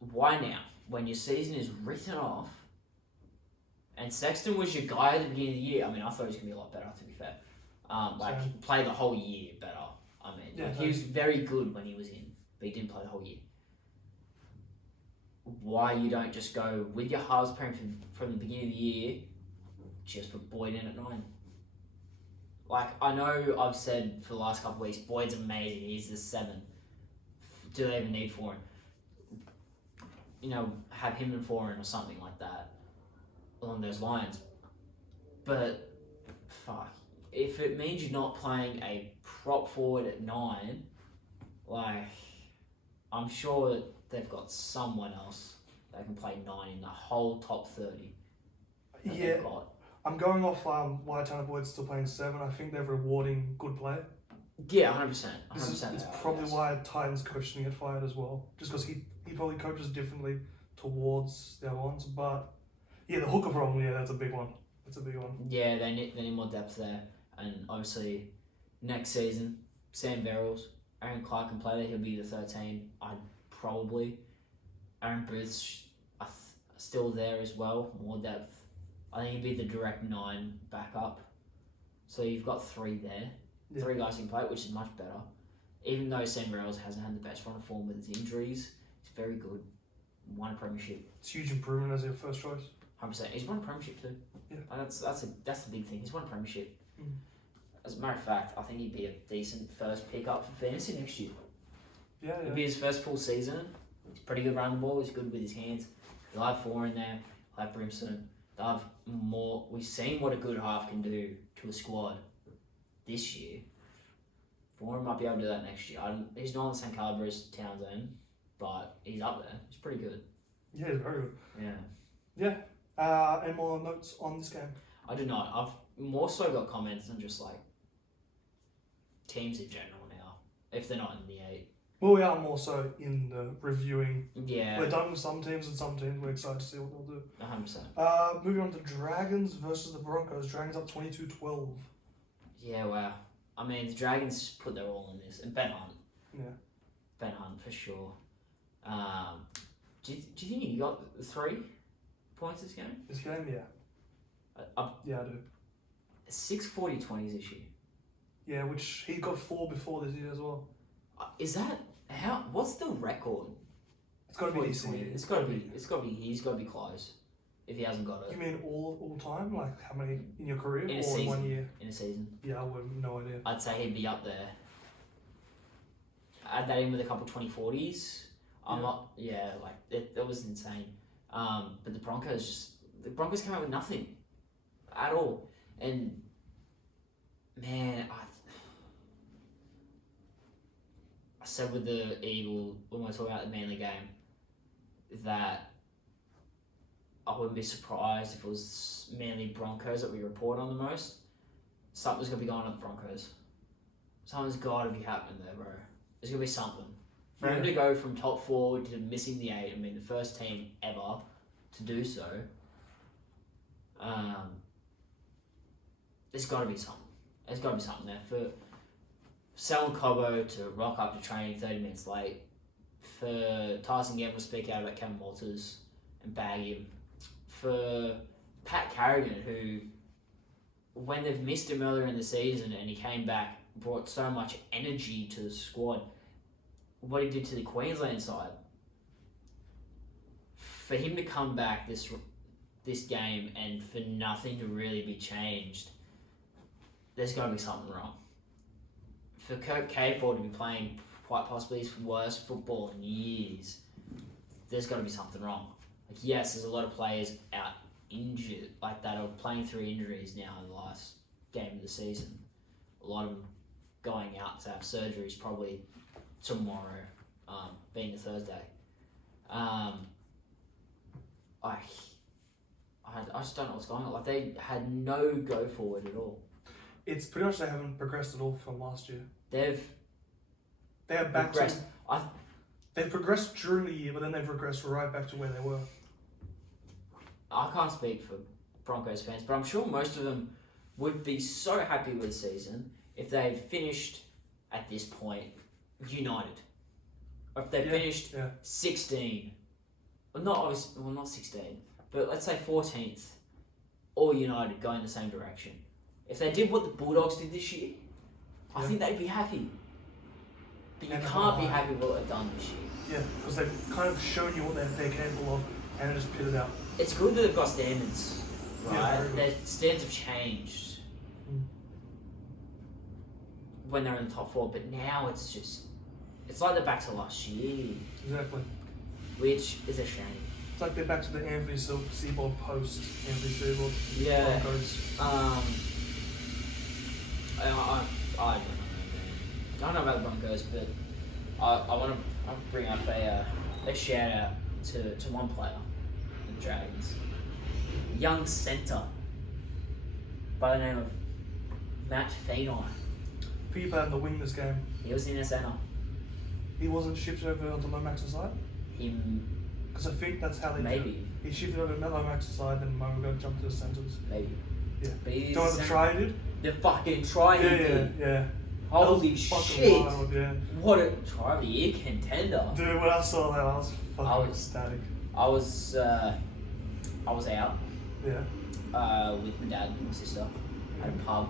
why now? When your season is written off, and Sexton was your guy at the beginning of the year. I mean, I thought he was going to be a lot better, to be fair. Play the whole year better. I mean, he was very good when he was in, but he didn't play the whole year. Why you don't just go with your halves pairing from the beginning of the year, just put Boyd in at 9? Like, I know I've said for the last couple of weeks, Boyd's amazing, he's the 7. Do they even need Foreign? You know, have him and Foreign or something like that, along those lines. But, fuck, if it means you're not playing a prop forward at 9, like, I'm sure that they've got someone else that can play 9 in the whole top 30. Yeah, I'm going off why Tanner Boyd's still playing 7. I think they're rewarding good play. Yeah, 100%. This is probably why Titans coach didn't get fired as well. Just because he probably coaches differently towards the other ones. But yeah, the hooker problem, that's a big one. That's a big one. Yeah, they need more depth there. And obviously, next season, Sam Verrills, Aaron Clark can play there. He'll be the 13. Aaron Booth's still there as well. More depth. I think he'd be the direct 9 backup. So you've got 3 there. Yeah. 3 guys who can play, which is much better. Even though Sam Verrills hasn't had the best run of form with his injuries, he's very good. Won a premiership. It's a huge improvement as your first choice. 100%. He's won a premiership too. Yeah. That's the big thing. He's won a premiership. As a matter of fact, I think he'd be a decent first pickup for fantasy next year. Yeah, It'd be his first full season. He's pretty good running the ball. He's good with his hands. He'll have 4 in there. He'll have Brimson. They'll have more. We've seen what a good half can do to a squad this year. Foran might be able to do that next year. He's not on the same caliber as Townsend, but he's up there. He's pretty good. Yeah, he's very good. Yeah. Yeah. Any more notes on this game? I do not. I've more so got comments than just like teams in general now, if they're not in the 8. Well, we are more so in the reviewing. Yeah. We're done with some teams and some teams. We're excited to see what they'll do. 100%. Moving on to Dragons versus the Broncos. Dragons up 22-12. Yeah, wow. I mean, the Dragons put their all in this. And Ben Hunt. Yeah. Ben Hunt, for sure. Do you think he got 3 points this game? This game, yeah. Yeah, I do. 6-40-20s this year. Yeah, which he got 4 before this year as well. Is that how? What's the record? It's got to be this year. It's got to be. He's got to be close. If he hasn't got it. You mean all time? Like how many in your career in a or season, in 1 year? In a season. Yeah, I would no idea. I'd say he'd be up there. Add that in with a couple 2040s. I'm not. Yeah, like that was insane. But the Broncos came out with nothing at all, and man, I said with the Eagle when we were talking about the Manly game that I wouldn't be surprised if it was Manly Broncos that we report on the most. Something's gonna be going on with the Broncos. Something's got to be happening there, bro. There's gonna be something. For him to go from top 4 to missing the 8, I mean, the first team ever to do so. There's got to be something. There's got to be something there for Selwyn Cobbo to rock up to training 30 minutes late. For Tyson Gamble to speak out about Kevin Walters and bag him. For Pat Carrigan, who, when they've missed him earlier in the season and he came back, brought so much energy to the squad. What he did to the Queensland side. For him to come back this game and for nothing to really be changed, there's got to be something wrong. For Kurt Capewell to be playing quite possibly his worst football in years, there's got to be something wrong. Like, yes, there's a lot of players out injured, like that are playing through injuries now in the last game of the season. A lot of them going out to have surgeries probably tomorrow, being a Thursday. I just don't know what's going on. Like, they had no go forward at all. It's pretty much they haven't progressed at all from last year. They have back progressed. They've progressed during the year, but then they've regressed right back to where they were. I can't speak for Broncos fans, but I'm sure most of them would be so happy with the season if they finished at this point united. Or if they finished 16, not 16, but let's say 14th, all united, going the same direction. If they did what the Bulldogs did this year, I think they'd be happy. But you can't be happy with what they've done this year. Yeah, because they've kind of shown you what they're capable of, and they just pitted out. It's good that they've got standards, right? Yeah, Their standards have changed when they're in the top 4, but now it's like they're back to last year. Exactly. Which is a shame. It's like they're back to the Anthony Seabold post Anthony Seabold. Yeah. Broncos. I don't know, man. I don't know about the Broncos, but I want to bring up a shout out to one player, the Dragons. Young centre by the name of Matt Feeney. People had the wing this game. He was in a centre. He wasn't shifted over onto Lomax's side? Because I think that's how they did it. He shifted over to Lomax's side, then Mo got jumped to the centres. Maybe. Yeah. But Do you know what the try did? The fucking try he did. Yeah. Holy shit. Wild, yeah. What a try of the year contender. Dude, when I saw that, I was fucking ecstatic. I was out. Yeah. With my dad and my sister at a pub,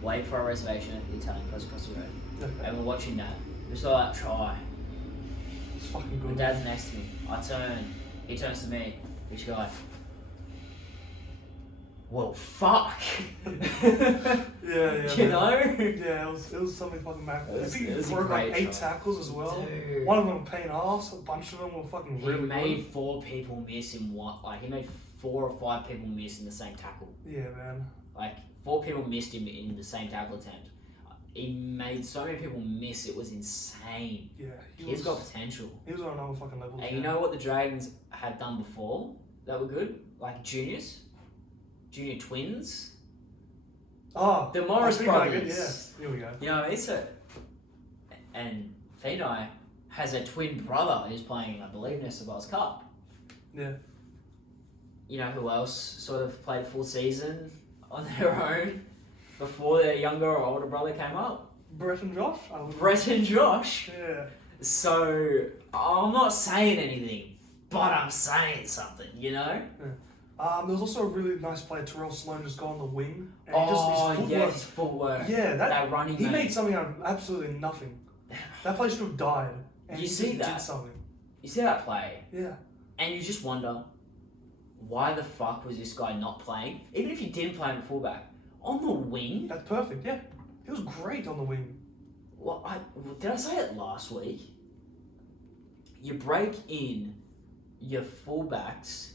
waiting for our reservation at the Italian place across the road. Okay. And we're watching that. We saw that try. It's fucking good. My dad's next to me. I turn. He turns to me. Which guy? well, fuck. Yeah, You know? Yeah, it was something fucking mad. I think he broke like 8 tackles as well. Dude. One of them were pain ass, a bunch of them were fucking really He made good. 4 people miss in one. Like, he made 4 or 5 people miss in the same tackle. Yeah, man. Like, 4 people missed him in the same tackle attempt. He made so many people miss, it was insane. Yeah, He's got potential. He was on another fucking level. And you know what the Dragons had done before that were good? Like juniors? Junior twins? Oh, The Morris I think I get- brothers. yeah, here we go. You know, it's a... And Finai has a twin brother who's playing, I believe, New South Wales Cup. Yeah. You know who else sort of played full season on their own before their younger or older brother came up? Brett and Josh? Brett and Josh. Yeah. So, I'm not saying anything, but I'm saying something, you know? There was also a really nice player, Terrell Sloan, just got on the wing. And His footwork. Yeah, That running he mate. made something out of absolutely nothing. That play should have died. And You he see just that? did something. You see that play, Yeah. and you just wonder, why the fuck was this guy not playing? Even if he didn't play him at fullback, on the wing. That's perfect, yeah. He was great on the wing. Well, did I say it last week? You break in your fullbacks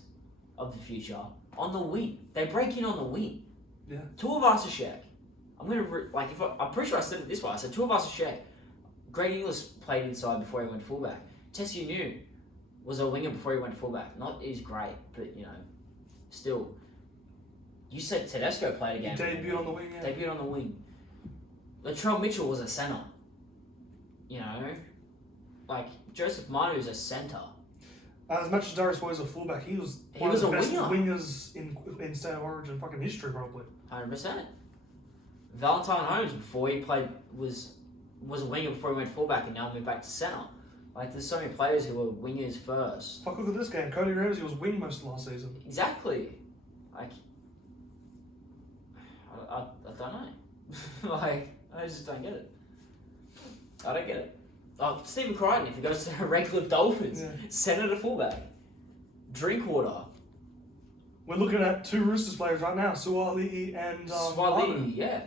of the future on the wing. They break in on the wing. Yeah. Tuivasa-Sheck. I'm pretty sure I said it this way. I said Tuivasa-Sheck. Greg Inglis played inside before he went to fullback. Tessie New was a winger before he went to fullback. Not he's great, but you know, still. You said Tedesco played a game. He debuted on the wing, yeah. Debuted on the wing. Latrell Mitchell was a centre. You know, like Joseph Manu's a centre. As much as Darius Boy's a fullback, he was He one was of the a best winger. wingers in State of Origin fucking history, probably. 100%. Valentine Holmes before he played was a winger before he went fullback and now moved back to centre. Like there's so many players who were wingers first. Fuck, look at this game. Cody Ramsey was wing most of last season. Exactly. Like I don't know. Like I just don't get it. I don't get it. Oh, Stephen Crichton, if he goes to Redcliffe Dolphins, Yeah. centre to fullback. Drinkwater. We're looking at 2 Roosters players right now, Suaalii and Manu. Swali, yeah.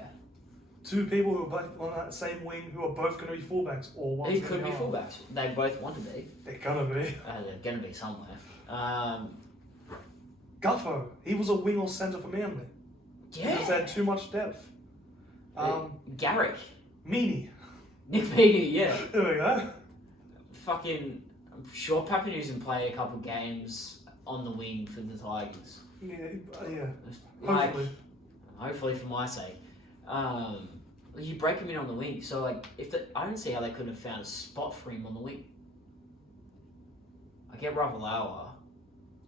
2 people who are both on that same wing who are both going to be fullbacks, or one's He gonna could be half. fullbacks. They both want to be. They're gonna be. They're going to be somewhere. Guffo, he was a wing or centre for Manly. Yeah. Because they had too much depth. Garrick. Meanie. Nick Beattie, yeah. There we go. Fucking, I'm sure Papanews can play a couple games on the wing for the Tigers. Yeah. Like, Hopefully. hopefully for my sake. You break him in on the wing, so like, I don't see how they couldn't have found a spot for him on the wing. I get Ravalawa.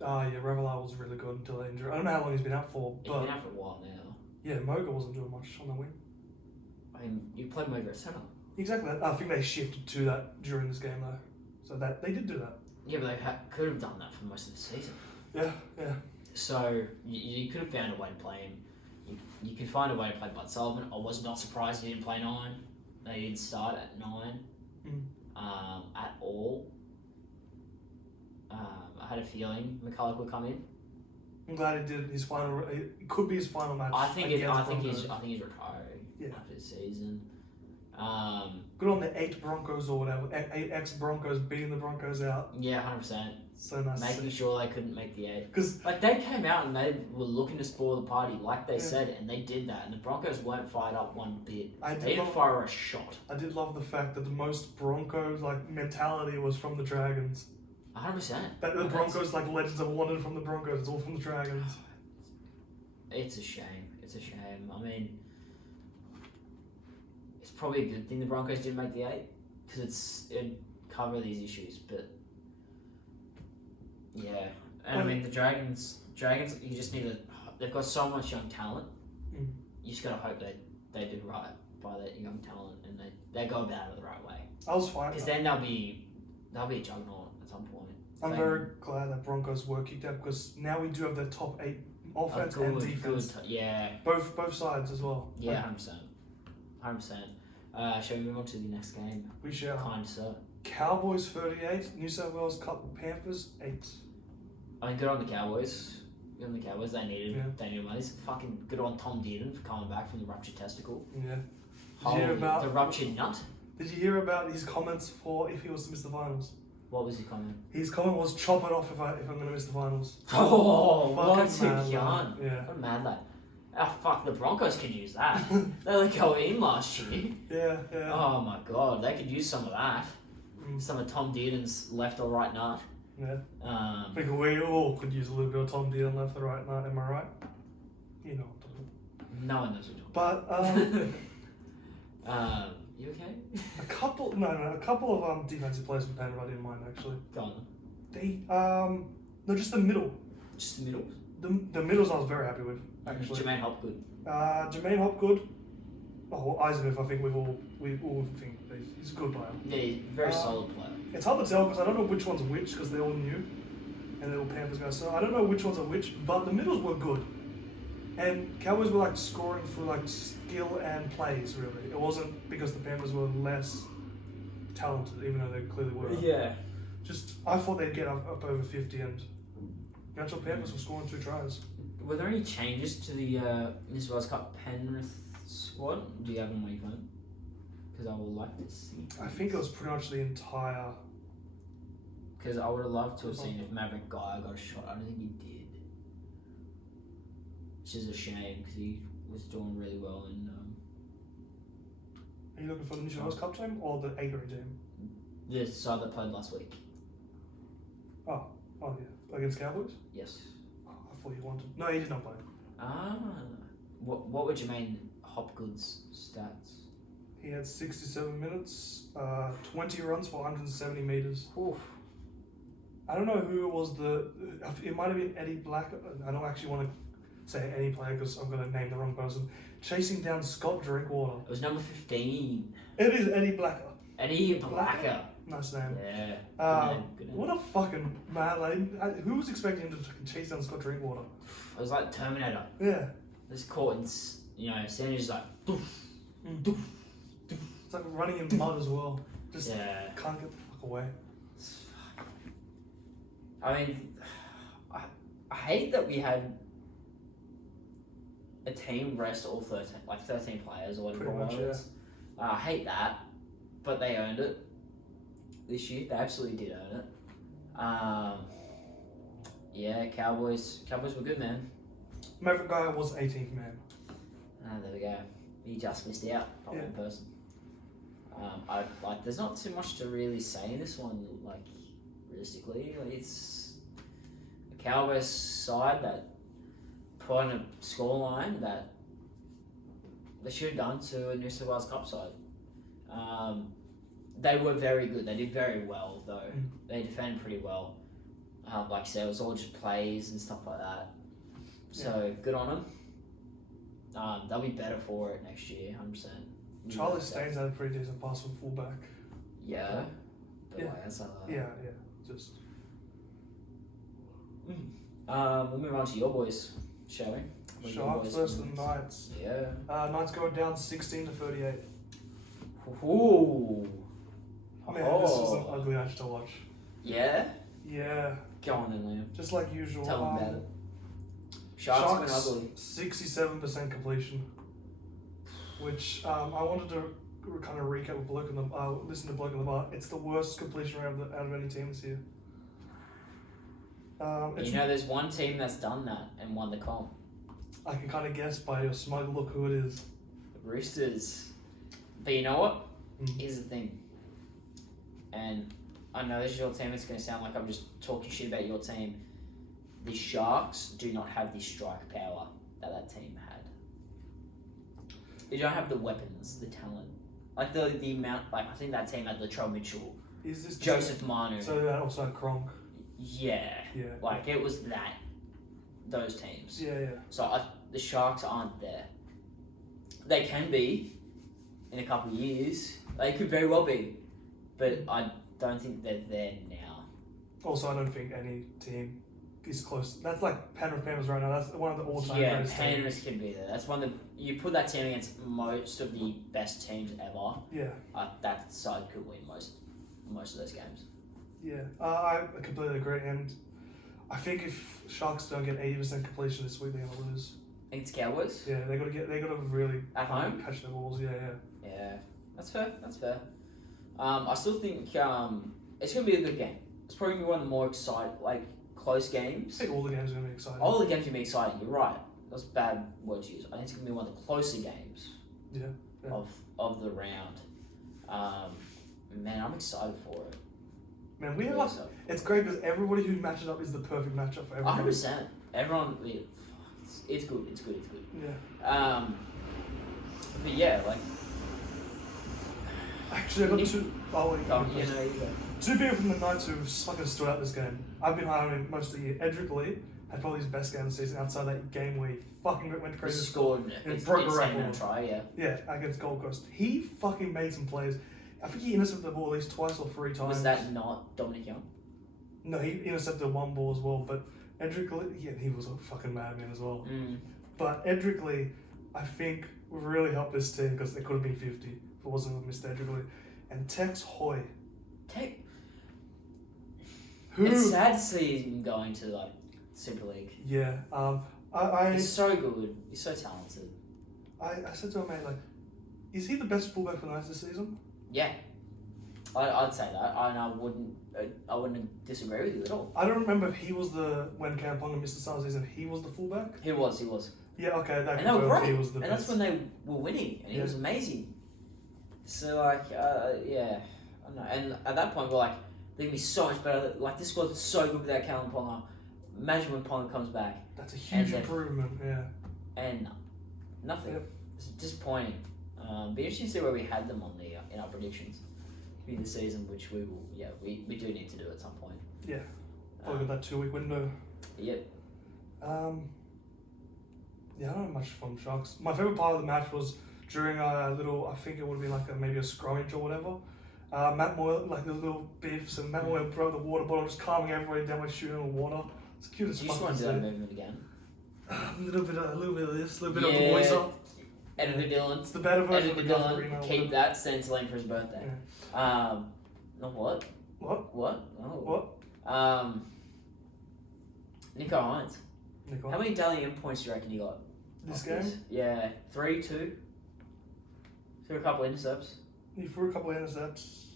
Yeah, Revelar was really good until the injury. I don't know how long he's been out for, He's but been out for a while now. yeah, Moga wasn't doing much on the wing. I mean, you played him over at centre. Exactly. I think they shifted to that during this game though, so that they did do that. Yeah, but they could have done that for most of the season. Yeah. So you could have found a way to play him. You could find a way to play Bud Sullivan. I was not surprised he didn't play 9. They didn't start at 9 at all. I had a feeling McCulloch would come in. I'm glad he did his final. It could be his final match. I think he's retiring Yeah. after the season. Good on the 8 Broncos or whatever. 8 ex-Broncos beating the Broncos out. Yeah, 100%. So nice. Making sure they couldn't make the 8. Because Like they came out and they were looking to spoil the party, like they Yeah. said, and they did that. And the Broncos weren't fired up one bit. I They did didn't love, fire a shot. I did love the fact that the most Broncos like mentality was from the Dragons. 100%. That the Broncos like legends have wanted from the Broncos. It's all from the Dragons. It's a shame. It's a shame. I mean, it's probably a good thing the Broncos didn't make the 8 because it'd cover these issues. But yeah, and I mean the Dragons. You just need to. They've got so much young talent. You just gotta hope they do right by that young talent and they go about it the right way. I was fine. Because then they'll be a juggernaut at some point. I'm very glad that Broncos were kicked out because now we do have the top 8 offense and defense. Yeah. Both sides as well. Yeah, 100%. Shall we move on to the next game? We shall. Kind sir. Cowboys 38, New South Wales Cup Panthers 8. I mean, good on the Cowboys. on the Cowboys. They needed money. It's fucking good on Tom Dearden for coming back from the ruptured testicle. Yeah. The ruptured nut? Did you hear about his comments for if he was to miss the finals? What was his comment? His comment was chop it off if I'm going to miss the finals. Oh, what a mad yarn. lad. Yeah. What a mad lad. Oh, fuck, the Broncos could use that. They let go in last year. Yeah. Oh my god, they could use some of that. Some of Tom Dearden's left or right nut. Yeah. I think we all could use a little bit of Tom Dearden left or right nut, am I right? You know what I'm talking about. No one knows what you're talking about. You okay? A couple of defensive players from Penrith I didn't mind actually. Go on. They no, just the middle. Just the middles? The middles I was very happy with actually. Jermaine Hopgood. Jermaine Hopgood. Oh, Eisenberg, I think we all think he's a good player. Yeah, he's a very solid player. It's hard to tell because I don't know which one's which because they're all new and they're all Panthers guys. So I don't know which ones are which, but the middles were good. And Cowboys were like scoring through like skill and plays really. It wasn't because the Panthers were less talented, even though they clearly were. Yeah. Just I thought they'd get up over 50 and the actual Panthers were scoring 2 tries. Were there any changes to the New South Wales Cup Penrith squad? Do you have them on your phone? Because I would like to see. I think it was pretty much the entire. Because I would have loved to have seen if Maverick Guy got a shot. I don't think he did. Which is a shame because he was doing really well in. Are you looking for the New South Wales Cup team or the Avery team? The side that played last week. Oh yeah, against Cowboys. Yes. Oh, I thought you wanted. No, he did not play. What were Jermaine Hopgood's stats? He had 67 minutes, 20 runs for 170 meters. Oof. I don't know who it was. It might have been Eddie Black. I don't actually want to say any player because I'm going to name the wrong person. Chasing down Scott Drinkwater. It was number 15. It is Eddie Blacker. Eddie Blacker. Nice name. Yeah. Good name. What a fucking mad lady. Who was expecting him to chase down Scott Drinkwater? It was like Terminator. Yeah. This caught and Sanders like doof, doof. It's like running in mud as well. Just can't get the fuck away. I mean, I hate that we had a team rest all 13 players or whatever it was. I hate that, but they earned it this year. They absolutely did earn it. Yeah, Cowboys were good, man. Maverick Guy was 18th man. There we go. He just missed out on one person. There's not too much to really say in this one. Like, realistically, it's a Cowboys side that put on a scoreline that they should have done to a New South Wales Cup side. They were very good. They did very well, though. They defended pretty well. Like I said, it was all just plays and stuff like that. So, good on them. They'll be better for it next year, 100%. Charlie Staines had a pretty decent pass from fullback. Yeah. But that's just. We'll move on to your boys, shall we? Sharks versus the Knights. Yeah. Knights go down 16-38. Ooh. Man, this was an ugly match to watch. Yeah? Yeah. Go on then, Liam. Just like usual. Tell them about it. Sharks went ugly. 67% completion. Which I wanted to kind of recap with listen to Bloke in the Bar. It's the worst completion rate out of any team this year. There's one team that's done that and won the comp. I can kind of guess by your smug look who it is. The Roosters. But you know what? Here's the thing. And I know this is your team. It's going to sound like I'm just talking shit about your team. The Sharks do not have the strike power that team had. They don't have the weapons, the talent. Like the amount, I think that team had Latrell Mitchell, is this Joseph Manu. So that also had Kronk. Yeah. It was those teams. Yeah. So the Sharks aren't there. They can be in a couple of years. They could very well be. But I don't think they're there now. Also, I don't think any team is close. That's like Penrith Panthers right now. That's one of the all-time greatest teams. Yeah, Penrith can be there. That's one of you put that team against most of the best teams ever. Yeah. That side could win most of those games. Yeah, I completely agree. And I think if Sharks don't get 80% completion this week, they're gonna lose. Against Cowboys? Yeah, they gotta really At home? catch their balls. Yeah. Yeah, that's fair. I still think it's gonna be a good game. It's probably gonna be one of the more close games. I think all the games are gonna be exciting. All the games are gonna be exciting. You're right. That's a bad word to use. I think it's gonna be one of the closer games. Yeah. Of the round. Man, I'm excited for it. Man, we have it's great because everybody who matches up is the perfect matchup for everyone. 100%. Everyone, it's good. Yeah. But yeah, actually, I got two. Oh, wait, you go. Two people from the Knights who fucking stood out this game. I've been high on him most of the year. Edric Lee had probably his best game of the season outside that game where he fucking went crazy. Scored and broke a record. Try, yeah. Yeah, against Gold Coast. He fucking made some plays. I think he intercepted the ball at least twice or three times. Was that not Dominic Young? No, he intercepted one ball as well. But Edric Lee, yeah, he was a fucking madman as well. But Edric Lee, I think, really helped this team because they could have been 50 if it wasn't for Mr. Edric Lee. And Tex Hoy. It's sad to see him going to Super League. Yeah. He's so good. He's so talented. I said to him, mate, is he the best fullback for the Knights this season? Yeah. I'd say that. I wouldn't disagree with you at all. I don't remember if he was when Kamponga missed the start of the season, he was the fullback? He was. Yeah, okay, that and they were great. He was the and best. That's when they were winning, and he was amazing. So, yeah. I don't know. And at that point, we're they're going to be so much better. This squad is so good without Callum Ponga. Imagine when Ponga comes back. That's a huge improvement, yeah. And nothing. Yep. It's disappointing. Be interesting to see where we had them on in our predictions in the season, which we will. Yeah, we do need to do at some point. Yeah, probably got that 2-week window. Yep. Yeah, I don't have much from Sharks. My favorite part of the match was during a little. I think it would be maybe a scrummage or whatever. Matt Moyle, the little biffs, and Matt Moyle broke the water bottle, just calming everybody down by shooting the water. It's cute as fuck. You just want to do that movement again. A little bit of this, a little bit of the voice up. Edgar Dillon. It's the better version Edgar Dillon. Keep that Centrelink for his birthday. Yeah. No, what? What? Oh. What? Nico Hines. How many Dalian points do you reckon he got? This game? Yeah. 3, 2. Threw a couple of intercepts. He threw a couple of intercepts.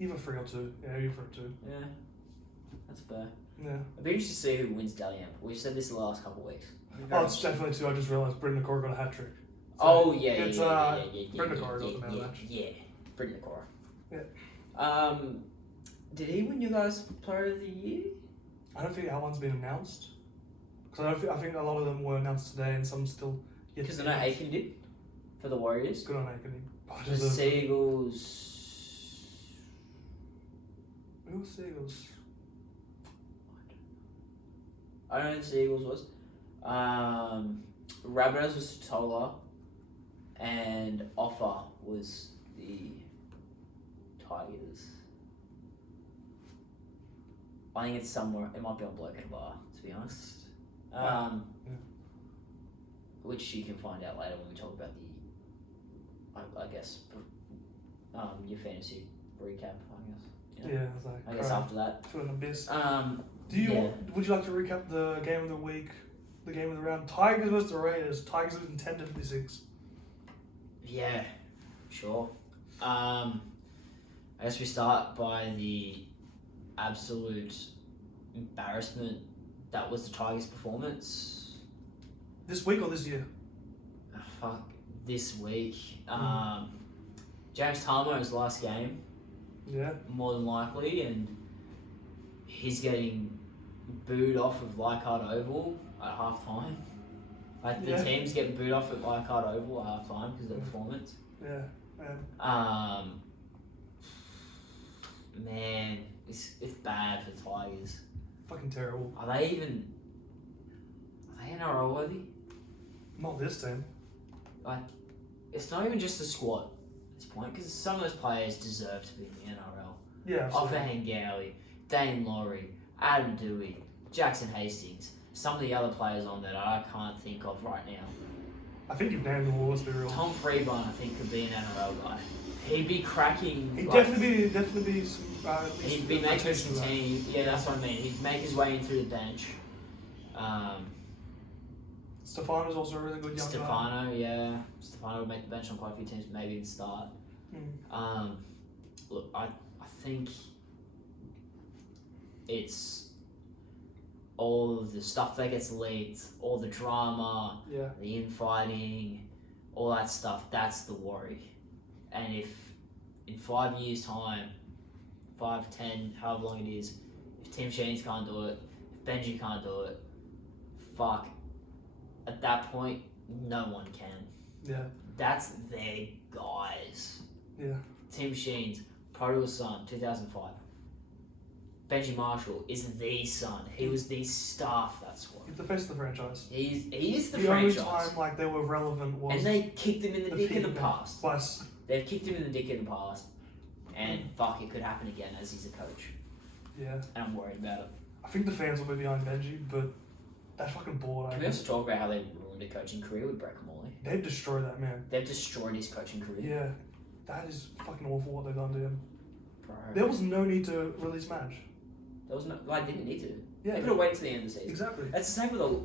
Either 3 or 2. Yeah, either 2. Yeah. That's fair. Yeah. I'd be interested to see who wins Dalian. We've said this the last couple of weeks. It's definitely 2. I just realised Brendan Nakora got a hat trick. So yeah. Brendan Nakora got the man of the match. Yeah. Brendan Nakora. Yeah. Did he win your guys' Player of the Year? I don't think that one's been announced. Because I think a lot of them were announced today and some still yet to be announced. Because I know Aiken did for the Warriors. Good on Aiken. The Seagulls. Who was Seagulls? I don't know who the Seagulls was. Rabbitohs was Tola, and Offa was the Tigers. I think it's somewhere. It might be on Bloke in a Bar, to be honest. Which you can find out later when we talk about the, I guess, your fantasy recap. I guess after that. To an abyss. Would you like to recap the game of the week, the game of the round? Tigers versus the Raiders. Tigers losing 10-56. Yeah, sure. I guess we start by the absolute embarrassment that was the Tigers' performance. This week or this year? This week. James Tarmo's last game. Yeah. More than likely, and he's getting booed off of Leichhardt Oval at half time. The team's getting booed off at Leichhardt Oval at half time because of their performance. Yeah, man. Man, it's bad for the Tigers. Fucking terrible. Are they NRL worthy? Not this team. It's not even just the squad at this point, because some of those players deserve to be in the NRL. Yeah, Offa Hengawi, Dane Laurie, Adam Dewey, Jackson Hastings, some of the other players on that I can't think of right now. I think you've named them all. Let's be real. Tom Freeborn, I think, could be an NRL guy. He'd be cracking. He'd like, definitely be some. He'd be making some team. Yeah, that's what I mean. He'd make his way in through the bench. Stefano's also a really good young guy. Yeah. Stefano would make the bench on quite a few teams, maybe even start. Look, I think it's all of the stuff that gets leaked, all the drama, the infighting, all that stuff, that's the worry. And if in 5 years' time, 5, 10, however long it is, if Tim Sheens can't do it, if Benji can't do it, fuck, at that point, no one can. Yeah. That's their guys. Yeah. Tim Sheens, prodigal son, 2005. Benji Marshall is the son. He was the star for that squad. He's the face of the franchise. He is the franchise. franchise. The only time they were relevant was. And they kicked him in the dick in the peak past. Plus. They've kicked him in the dick in the past. And fuck, it could happen again as he's a coach. Yeah. And I'm worried about it. I think the fans will be behind Benji, but they're fucking bored. Can we also talk about how they ruined a coaching career with Brett Morley? They've destroyed that man. They've destroyed his coaching career. Yeah. That is fucking awful what they've done to him. Bro. There was no need to release Madge. There was no, like, didn't need to. Yeah. They could have waited to the end of the season. Exactly. That's the same with the.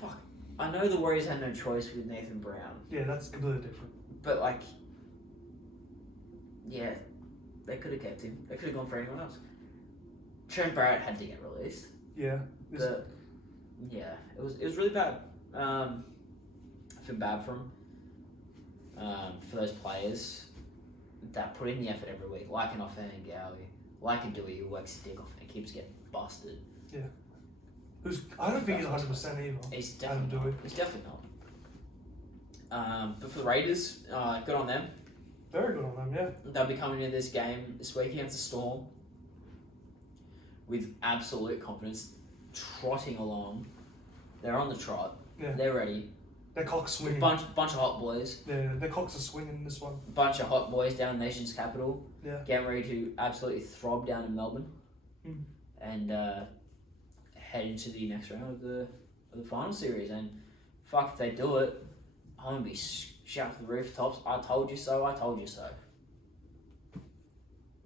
Fuck. I know the Warriors had no choice with Nathan Brown. Yeah, that's completely different. But, like. Yeah. They could have kept him. They could have gone for anyone else. Trent Barrett had to get released. Yeah. But, yeah. It was really bad. I feel bad for him. For those players that put in the effort every week, like an Offhand Gowie, like a Dewey who works his dick off and keeps getting busted. Yeah. I don't think he's 100% either. He's definitely not. He's definitely not. But for the Raiders, good on them. Very good on them, yeah. They'll be coming into this game this week against the Storm with absolute confidence, trotting along. They're on the trot. Yeah. They're ready. Their cock's swinging. Bunch of hot boys. Yeah, their cocks are swinging in this one. Bunch of hot boys down in the nation's capital. Yeah. Getting ready to absolutely throb down in Melbourne. And head into the next round of the final series. And fuck, if they do it, I'm gonna be shouting from the rooftops. I told you so. I told you so.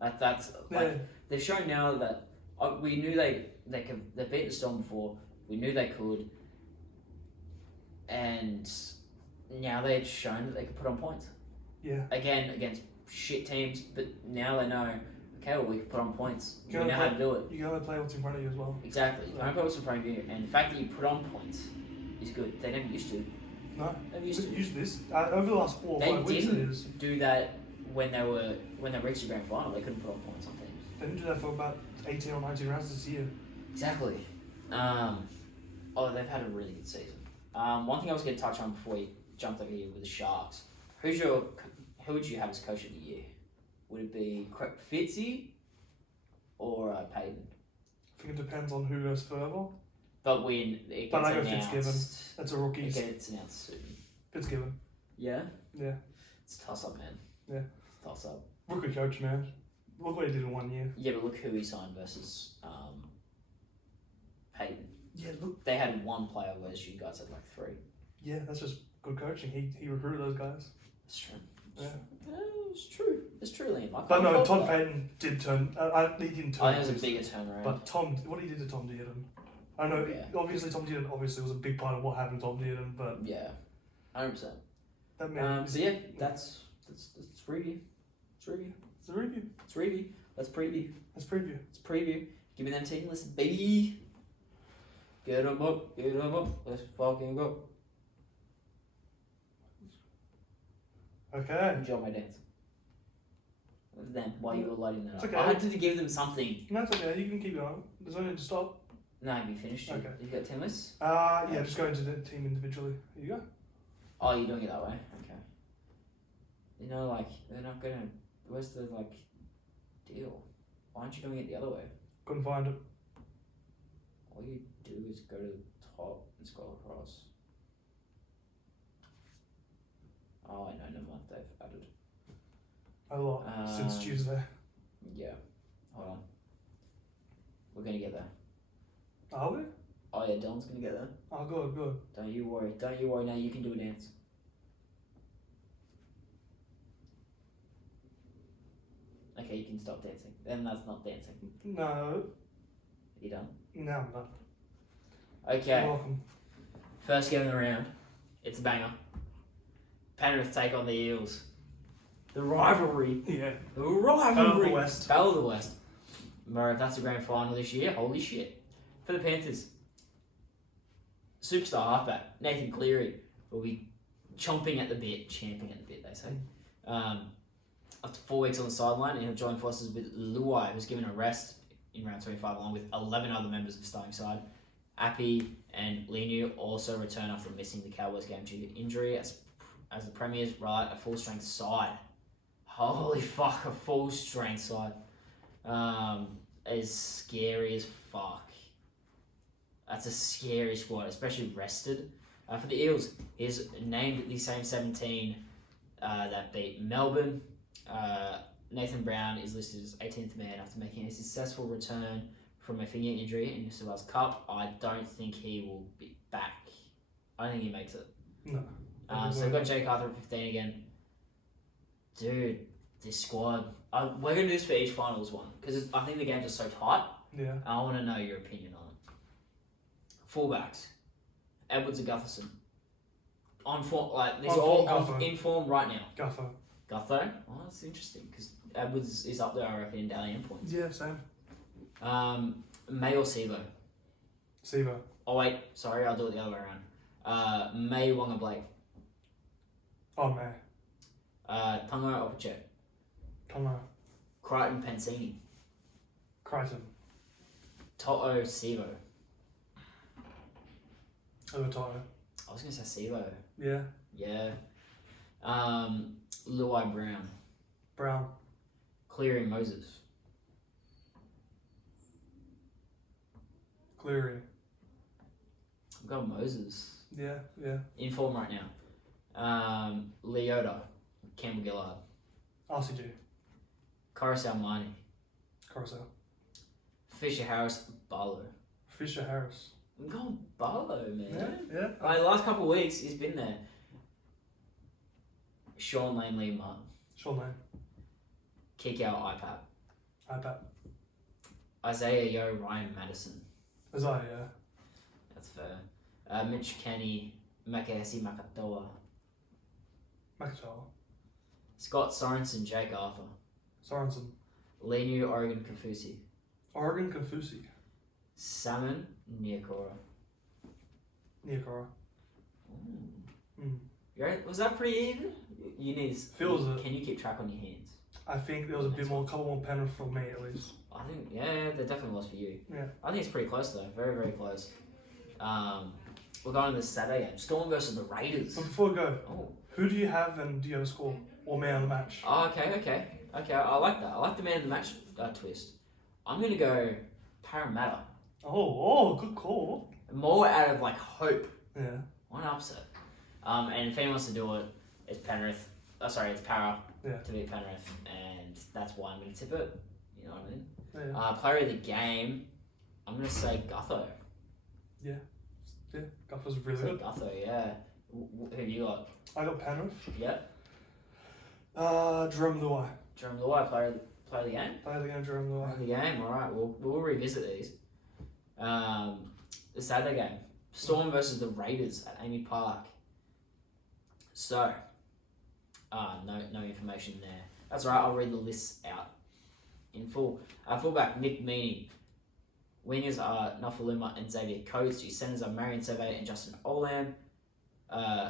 That's like they've shown now that we knew they could. They beat the Storm before. We knew they could. And now they've shown that they can put on points. Yeah. Again, against shit teams, but now they know, okay, well, we can put on points. We know how to do it. You gotta play what's in front of you as well. Exactly. You can't play what's in front of you, and the fact that you put on points is good. They never used to. No. They never used to. Use this. Over the last 4 or 5 weeks, it is. They didn't do that when they reached the grand final. They couldn't put on points on teams. They didn't do that for about 18 or 19 rounds this year. Exactly. They've had a really good season. One thing I was going to touch on before we jumped over here with the Sharks. Who would you have as coach of the year? Would it be Fitzy or Payton? I think it depends on who goes further. But when it gets I go announced, Fitzgibbon. That's a rookie. It gets announced soon. Fitzgibbon. Yeah? Yeah. It's a toss-up, man. Yeah. It's a toss-up. Rookie coach, man. Look what he did in 1 year. Yeah, but look who he signed versus Payton. Yeah, look. They had one player, whereas you guys had like 3. Yeah, that's just good coaching. He recruited those guys. It's true. Yeah. It's true. It's true, Liam. But no, Todd Payton did turn. He didn't turn. I think it was a bigger turnaround. But what he did to Tom Dearden. I know, obviously Tom Dearden was a big part of what happened to Tom Dearden, but... Yeah, 100%. That man... So yeah, that's review. It's review. It's a review. It's review. Let's preview. Let's preview. Let's preview. Give me them team lists, baby. Get them up. Get them up. Let's fucking go. Okay. Enjoy my dance. Then while you were lighting that up, okay. I had to give them something. No, it's okay. You can keep going. There's no need to stop. No, have you finished? Okay. You got 10 lists? Yeah, just go into the team individually. Here you go. Oh, you're doing it that way? Okay. You know, like, they're not gonna... Where's the, like, deal? Why aren't you doing it the other way? Couldn't find it. All you do is go to the top and scroll across. Oh, I know, never mind. They've added. A lot since Tuesday. Yeah. Hold on. We're gonna get there. Are we? Oh yeah, Dylan's gonna get there. Oh, good. Don't you worry. Don't you worry. Now you can do a dance. Okay, you can stop dancing. Then that's not dancing. No. You done? No, I'm not. Okay. You're welcome. First game of the round. It's a banger. Penrith take on the Eels. The rivalry. Yeah. The rivalry. Battle of the West. Battle of the West. Bro, if that's the grand final this year, holy shit. For the Panthers, superstar halfback Nathan Cleary will be chomping at the bit, champing at the bit, they say. After 4 weeks on the sideline, and he'll join forces with Luai, who's given a rest in round 25, along with 11 other members of the starting side. Appy and Linu also return after missing the Cowboys game due to injury, as the Premiers ride a full-strength side. Holy fuck, a full-strength side. Is scary as fuck. That's a scary squad, especially rested. For the Eels, he's named the same 17 that beat Melbourne. Nathan Brown is listed as 18th man after making a successful return from a finger injury in New South Wales Cup. I don't think he will be back. I don't think he makes it. No. So we've got Jake Arthur at 15 again. Dude, this squad. We're going to do this for each finals one because I think the games are so tight. Yeah. I want to know your opinion on it. Fullbacks. Edwards and Gutherson. On form, like these are all in form right now. Gutho? Oh, that's interesting because Edwards is up there, I reckon, in Dally M points. Yeah, same. May or Sivo? Sivo. Oh wait, sorry, I'll do it the other way around. May Wonga Blake. Oh, May. Tungo Opachet. Tonga. Crichton Pansini. Crichton. To'o Sivo. Over Toto. I was going to say Sivo. Yeah. Yeah. Luai Brown. Brown. Cleary Moses. Cleary. We've got Moses. Yeah, yeah. In form right now. Leota. Campbell Gillard. RCG. Coruscant Marnie. Carousel. Fisher Harris. Barlow. Fisher Harris. I'm going Barlow, man. Yeah, yeah. Like, the last couple of weeks, he's been there. Sean Lane, Lee Martin. Sean Lane. Kick out iPad. iPad. Isaiah Yo, Ryan Madison. Isaiah, yeah. That's fair. Mitch Kenny, Makahesi Makatoa. Makatoa. Scott Sorensen, Jake Arthur. Sorensen. Lenu, Oregon Kafusi. Oregon Kafusi. Salmon, Niakora. Niakora. Was that pretty even? You need. Feels it. Can you keep track on your hands? I think there was a couple more Penrith for me at least. I think, yeah, there definitely was for you. Yeah. I think it's pretty close though. Very, very close. We're going to the Saturday game. Storm versus the Raiders. But before we go, Oh. who do you have and do you have a score? Or man of the match? Oh, okay. I like that. I like the man of the match twist. I'm going to go Parramatta. Oh, good call. More out of like hope. Yeah. One upset. And if anyone wants to do it, it's Penrith. It's Para to beat Penrith, and that's why I'm going to tip it. You know what I mean? Yeah. Player of the game, I'm going to say Gutho. Yeah, Guffer's really good. Gutho, yeah. Who have you got? I got Penrith. Yeah. Jerome Luai. Jerome Luai, player of the game? Player of the game, Jerome Player Luai. of the game, alright. We'll revisit these. The Saturday game. Storm versus the Raiders at Amy Park. So, no information there. That's all right. I'll read the lists out in full. Fullback Nick Meaney. Wingers are Nafaluma and Xavier Coates. Your centers are Marion Survey and Justin Olam.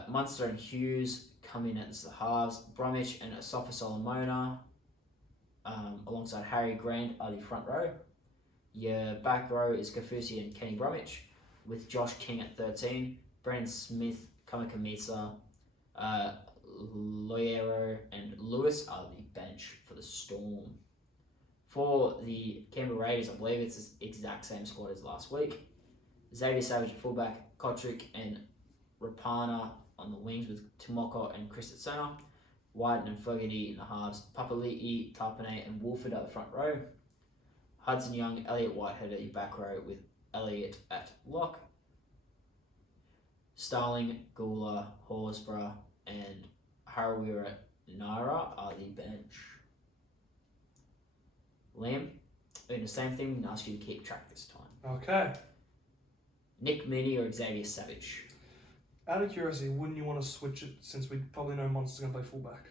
Munster and Hughes come in as the halves. Bromwich and Asafa Solomona, alongside Harry Grant, are the front row. Your back row is Kafusi and Kenny Bromwich, with Josh King at 13. Brandon Smith, Kamakamisa, Loyero and Lewis are the bench for the Storm. For the Canberra Raiders, I believe it's the exact same squad as last week. Xavier Savage at fullback, Kotrick and Rapana on the wings with Tomoko and Chris at centre. White and Fogarty in the halves, Papali'i, Tarpanay and Wolford at the front row. Hudson Young, Elliot Whitehead at the back row with Elliot at lock. Starling, Gula, Horsburgh and Harawira Naira are the bench. Liam, doing the same thing and ask you to keep track this time. Okay. Nick Meaney or Xavier Savage? Out of curiosity, wouldn't you want to switch it since we probably know Monster's going to play fullback?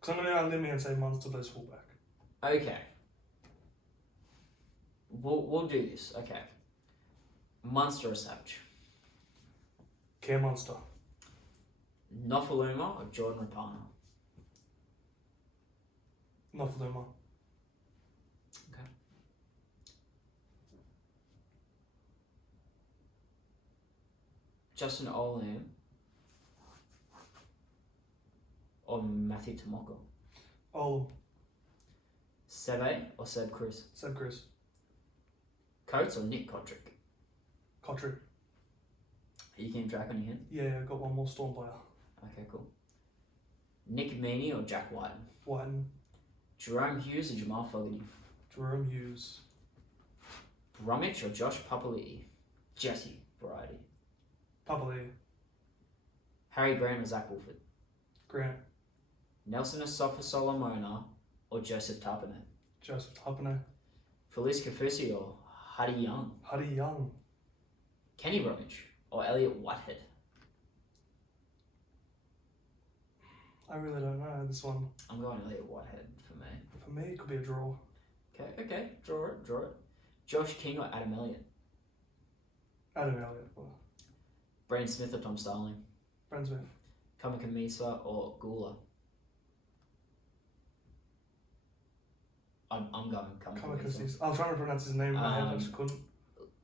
Because I'm going to outlimit me and say Monster plays fullback. Okay. We'll do this. Okay. Munster or Savage? Cam Monster. Nofaluma or Jordan Rapana? Nofaluma. Okay. Justin Olam or Matthew Tomoko? Olam. Seve or Seb Chris? Seb Chris. Coates or Nick Kotrick? Kotrick. Are you keeping track on your hand? Yeah, I got one more Storm player. Okay, cool. Nick Meaney or Jack Whiten? Whiten. Jerome Hughes or Jamal Fogarty? Jerome Hughes. Bromwich or Josh Papali'i? Jesse variety. Papali. Harry Grant or Zach Wolford? Grant. Nelson Asafa Solomona or Joseph Tarpane? Joseph Tarpane. Felice Kafusi or Huddy Young? Huddy Young. Kenny Bromwich or Elliot Whitehead? I really don't know this one. I'm going Elliot Whitehead for me. For me, it could be a draw. Okay. Draw it. Josh King or Adam Elliott? Adam Elliott. Brandon Smith or Tom Starling? Brent Smith. Kamakamisa or Gula? I'm going Kamakamisa. I was trying to pronounce his name in my head, I just couldn't.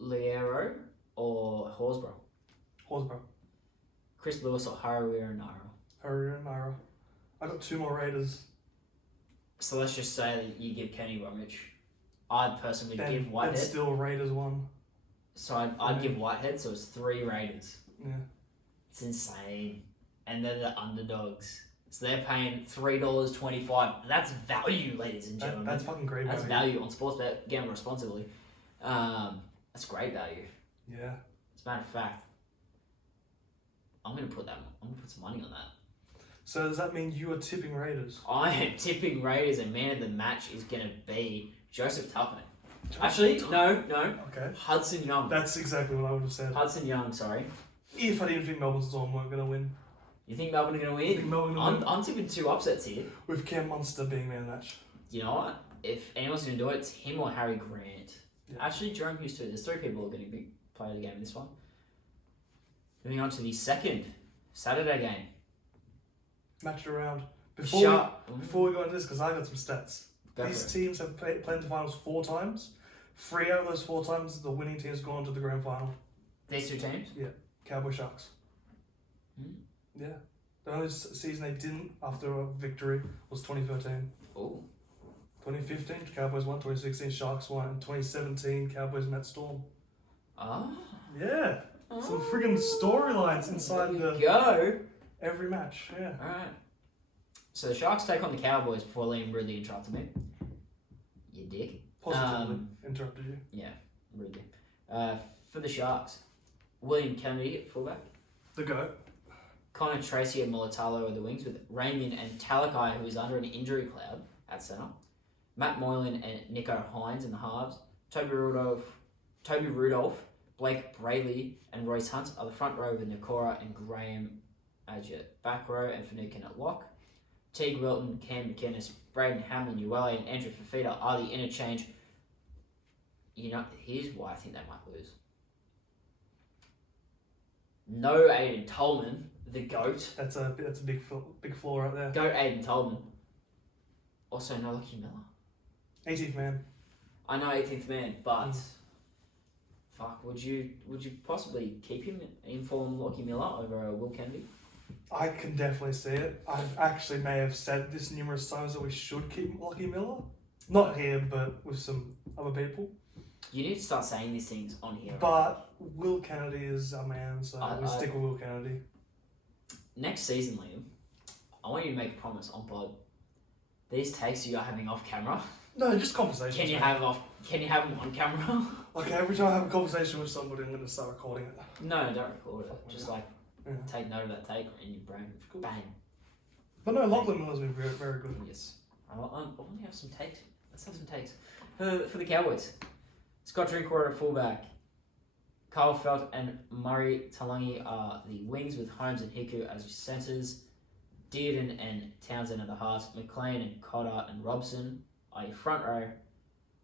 Liero or Horsburgh? Horsburgh. Chris Lewis or Harawira Naira? Harawira Naira. I got two more Raiders. So let's just say that you give Kenny Bromwich. I'd personally give And Whitehead. still Raiders won. So I'd give Whitehead, so it's 3 Raiders. Yeah. It's insane. And they're the underdogs. So they're paying $3.25. That's value, ladies and gentlemen. That's fucking great That's value on Sportsbet. Gamble responsibly. That's great value. Yeah. As a matter of fact, I'm gonna put some money on that. So does that mean you are tipping Raiders? I am tipping Raiders, and man of the match is gonna be Joseph Tarpane. Actually, no. Okay. Hudson Young. That's exactly what I would have said. Hudson Young, sorry. If I didn't think Melbourne Storm weren't going to win. You think Melbourne are going to I think win? Melbourne will win. I'm tipping 2 upsets here. With Cam Munster being man of the match. You know what? If anyone's going to do it, it's him or Harry Grant. Yeah. Actually, Jerome Hughes too. There's 3 people who are going to be playing the game in this one. Moving on to the second Saturday game. Matched around. Before Before we go into this, because I got some stats. Go These for it. teams have played in the finals 4 times. 3 out of those 4 times, the winning team's gone to the grand final. These 2 teams? Cowboy Sharks. Hmm. Yeah. The only season they didn't after a victory was 2013. Oh. 2015, Cowboys won. 2016, Sharks won. And 2017, Cowboys met Storm. Ah. Yeah. Some friggin' storylines inside Go. every match. Yeah. Alright. So the Sharks take on the Cowboys before Liam rudely interrupted me. You dick. Positively interrupted you. Yeah, rudely. For the Sharks, William Kennedy at fullback. The GOAT. Connor Tracy and Mulatalo are the wings, with Raymond and Talakai, who is under an injury cloud, at centre. Matt Moylan and Nico Hines in the halves. Toby Rudolph, Blake Brayley and Royce Hunt are the front row, with Nakora and Graham as your back row, and Finucane at lock. Teague Wilton, Cam McInnes, Braden Hamlin, Uele and Andrew Fafita are the interchange. You know, here's why I think they might lose. No Aiden Tolman, the GOAT. That's a big flaw right there. Goat Aiden Tolman. Also no Lucky Miller. 18th man. I know 18th man, but fuck, would you possibly keep him in form Lucky Miller over Will Kennedy? I can definitely see it. I actually may have said this numerous times that we should keep Lucky Miller. Not here, but with some other people. You need to start saying these things on here. But Will Kennedy is our man, so we stick with Will Kennedy. Next season, Liam, I want you to make a promise on pod. These takes you are having off camera. No, just conversations. Can you have them on camera? Okay, every time I have a conversation with somebody, I'm going to start recording it. No, don't record it. Just Yeah. take note of that take in your brain. Bang. But no, Lachlan Miller's been very, very good. Yes. I want to have some takes. Let's have some takes. For the Cowboys, Scott Drinkwater at fullback. Kyle Felt and Murray Talangi are the wings with Holmes and Hiku as centres. Dearden and Townsend at the halves. McLean and Cotter and Robson are your front row.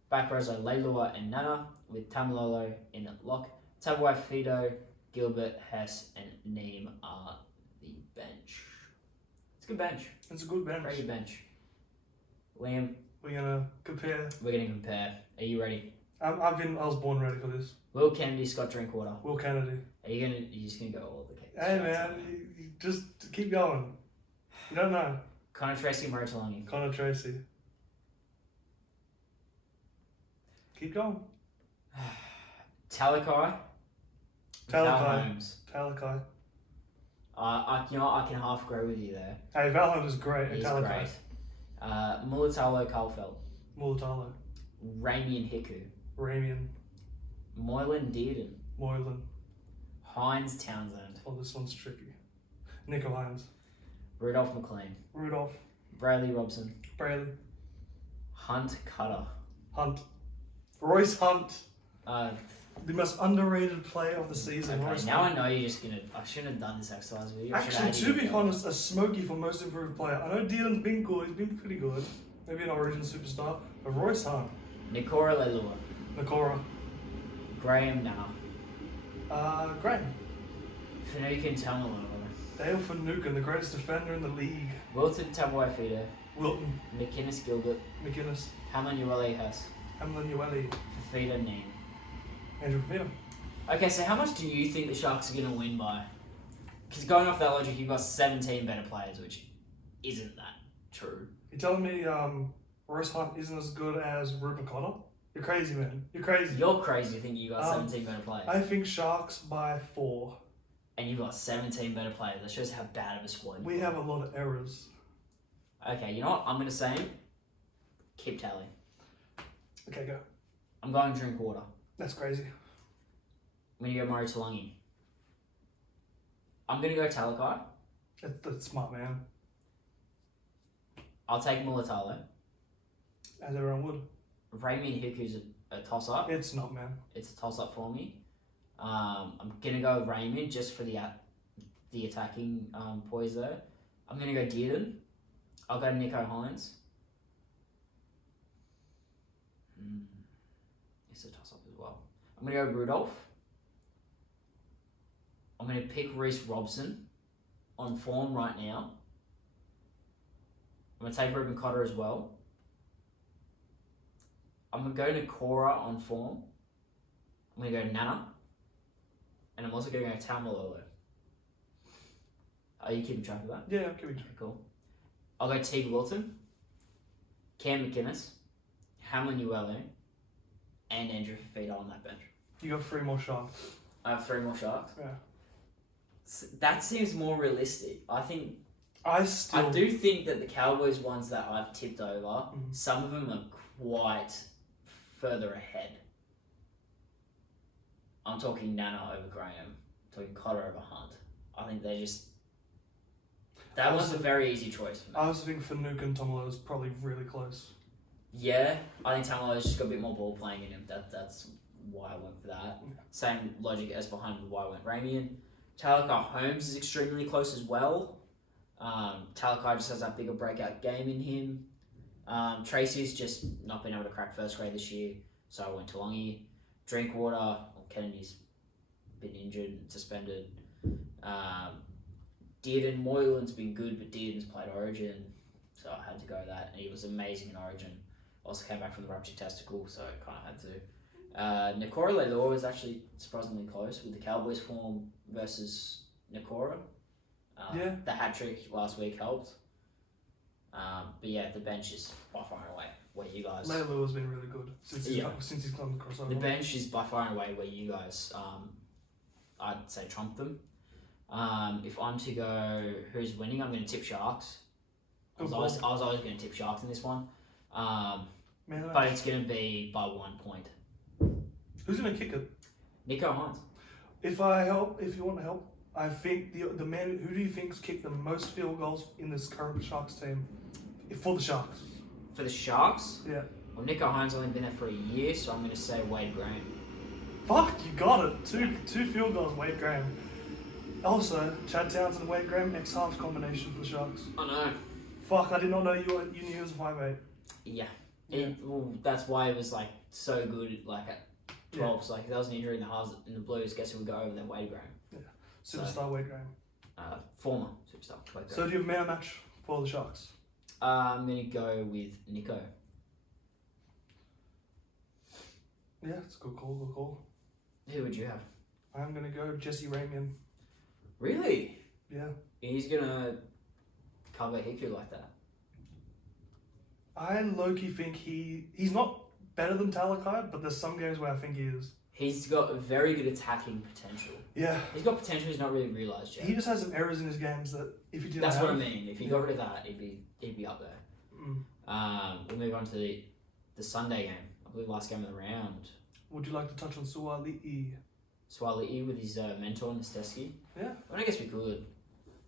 Back rows are Leilua and Nana with Tamalolo in lock. Tabuai Fido, Gilbert, Hess and Neem are the bench. It's a good bench. It's a good bench. Very good bench. Liam, We're gonna compare. we're going to compare. Are you ready? I was born ready for this. Will Kennedy, Scott Drinkwater. Will Kennedy. You're just gonna go all the cases? Hey man, you just keep going. You don't know. Connor Tracy, Murray Talangi. Connor Tracy. Keep going. Talakai. Val Holmes. Talakai. I can half agree with you there. Hey, Val Holmes is great. He's Talakai. great. Mulatalo, Carlfeld. Mulatalo. Raimi and Hiku. Ramian. Moylan Dearden. Moylan. Hines Townsend. Oh, this one's tricky. Nico Hines. Rudolph McLean. Rudolph. Bradley Robson. Brayley. Hunt Cutter. Hunt. Royce Hunt. Uh, The most underrated player of the season. okay, Royce now Hunt. I know you're just gonna. I shouldn't have done this exercise with you. I Actually, should've to had be you- honest, a Smokey for most improved player. I know Dylan's been good. He's been pretty good. Maybe an Origin superstar. But Royce Hunt. Nikora Leilua. Nakora. Graham Nana. Graham. Finucane Tamalolo. Dale Finucane, the greatest defender in the league. Wilton Tabuai Fido. Wilton. McInnes Gilbert. McInnes. Hamlin Uele Hess. Hamlin Ueli. Fafita Neem. Andrew Fafita. Okay, so how much do you think the Sharks are going to win by? Because going off that logic, you've got 17 better players, which isn't that true. You're telling me Royce Hunt isn't as good as Ruben Cotter? You're crazy, man. You're crazy. You're crazy thinking you got 17 better players. I think Sharks by 4. And you've got 17 better players. That shows how bad of a squad We you've have got. a lot of errors. Okay, you know what? I'm going to say keep tally. Okay, go. I'm going Drinkwater. That's crazy. I'm going to go Murray Talangi. I'm going to go Talakai. That's smart, man. I'll take Mulatalo. As everyone would. Raimi and Hiku's a toss-up. It's not, man. It's a toss-up for me. I'm gonna go Raymond just for the attacking poise there. I'm gonna go Dearden. I'll go Nico Hines. It's a toss-up as well. I'm gonna go Rudolph. I'm gonna pick Reece Robson on form right now. I'm gonna take Ruben Cotter as well. I'm gonna go Nakora on form. I'm gonna go Nana. And I'm also going to go Tamalolo. Are you keeping track of that? Yeah, give me. Cool. I'll go Teague Wilton, Cam McInnes, Hamlin Uele, and Andrew Fafita on that bench. You got 3 more Sharks. I have 3 more Sharks. Yeah. That seems more realistic. I think. I do think that the Cowboys ones that I've tipped over, some of them are quite further ahead. I'm talking Nana over Graham. I'm talking Cotter over Hunt. I think they just... That was a very easy choice for me. I was thinking Finucane and Tomolo is probably really close. Yeah, I think Tamalolo's just got a bit more ball playing in him. That's why I went for that. Yeah. Same logic as behind why I went Ramian. Talakai Holmes is extremely close as well. Talakai just has that bigger breakout game in him. Tracy's just not been able to crack first grade this year, so I went to Longy. Drinkwater, Kennedy's been injured and suspended. Dearden, Moylan's been good, but Dearden's played Origin, so I had to go that. And he was amazing in Origin. Also came back from the ruptured testicle, so I kind of had to. Nakora Leilua was actually surprisingly close with the Cowboys form versus Nakora. Yeah. The hat trick last week helped. But yeah, the bench is by far and away where you guys. Leilua has been really good since he's come the crossover. The bench is by far and away where you guys, I'd say, trump them. If I'm to go who's winning, I'm going to tip Sharks. I was always going to tip Sharks in this one. But it's going to be by 1 point. Who's going to kick it? Nico Hines. If you want to help, I think the man. Who do you think's kicked the most field goals in this current Sharks team? For the Sharks. For the Sharks? Yeah. Well, Nico Hines only been there for a year, so I'm going to say Wade Graham. Fuck, you got it. Two field goals, Wade Graham. Also, Chad Townsend and Wade Graham, ex-halves combination for the Sharks. I know. Fuck, I did not know you knew he was a 5'8". Yeah. Yeah. Well, that's why it was like so good. Like at 12, so like if there was an injury in the halves in the Blues, guess who would go over then? Wade Graham. Superstar Wade Graham. Former superstar Wade Graham. So do you have a man match for the Sharks? I'm gonna go with Nico. Yeah, it's a good call. Good call. Who would you have? I'm gonna go Jesse Ramian. Really? Yeah. He's gonna cover Hiku like that. I low-key think he's not better than Talakai, but there's some games where I think he is. He's got a very good attacking potential. Yeah. He's got potential he's not really realised yet. He just has some errors in his games that if he didn't That's have, what I mean. If he got rid of that, he'd be up there. We'll move on to the Sunday game. I believe last game of the round. Would you like to touch on Suali'i? Suali'i with his mentor, Nesteski. Yeah. Well, I guess we could.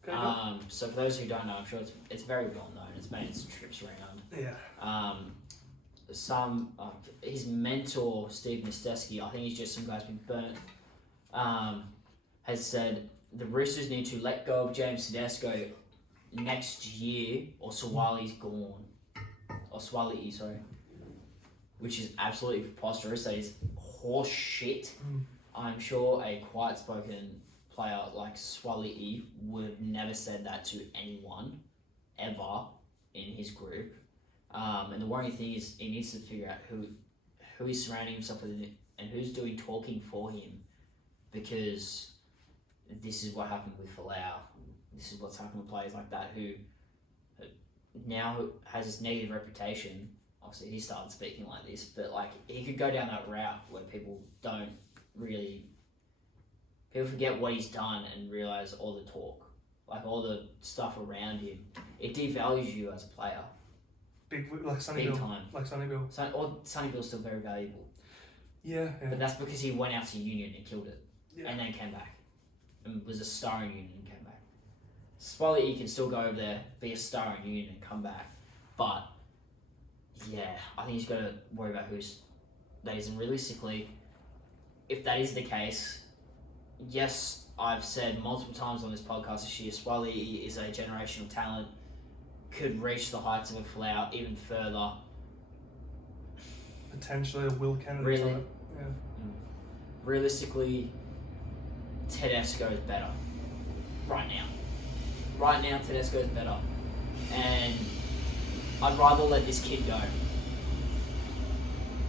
Okay, go. So for those who don't know, I'm sure it's very well known. It's made its trips around. Yeah. His mentor, Steve Nesteski, I think he's just some guy's been burnt, has said the Roosters need to let go of James Tedesco next year or Suwali's gone. Or Suali'i, sorry. Which is absolutely preposterous. That is horse shit. I'm sure a quiet-spoken player like Suali'i would have never said that to anyone, ever, in his group. And the worrying thing is he needs to figure out who he's surrounding himself with and who's doing talking for him, because this is what happened with Folau. This is what's happened with players like that who now has this negative reputation. Obviously, he started speaking like this, but like he could go down that route where people forget what he's done and realize all the talk, like all the stuff around him. It devalues you as a player. Like Sonny Big Bill. time. Like Sonny Bill. Sonny Bill's still very valuable. Yeah. But that's because he went out to Union and killed it. Yeah. And then came back. And was a star in Union and came back. Swally can still go over there, be a star in Union and come back. But, yeah, I think he's got to worry about who's that is. And realistically, if that is the case, yes, I've said multiple times on this podcast this year, Swally is a generational talent, could reach the heights of a Folau even further. Potentially a Will Kennedy. Really? Type. Yeah. Realistically, Tedesco is better. Right now, Tedesco is better. And I'd rather let this kid go.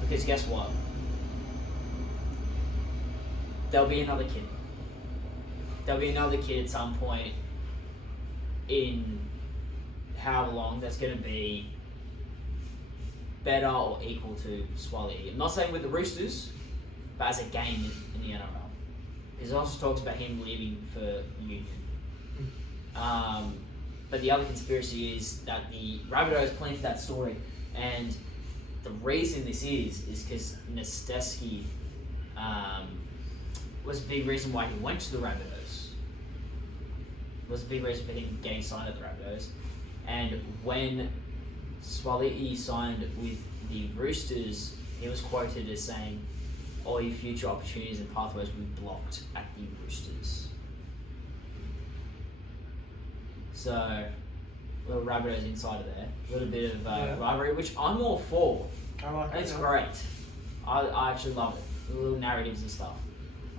Because guess what? There'll be another kid. There'll be another kid at some point in how long that's going to be better or equal to Swally. I'm not saying with the Roosters, but as a game in the NRL. Because it also talks about him leaving for Union. But the other conspiracy is that the Rabbitohs planted that story, and the reason this is because Nesteski was a big reason why he went to the Rabbitohs. Was a big reason for him getting signed at the Rabbitohs. And when Swali'i signed with the Roosters, he was quoted as saying, all your future opportunities and pathways will be blocked at the Roosters. So, a little Rabbitohs insider there. A little bit of rivalry, which I'm all for. I like it. It's great. I actually love it. The little narratives and stuff.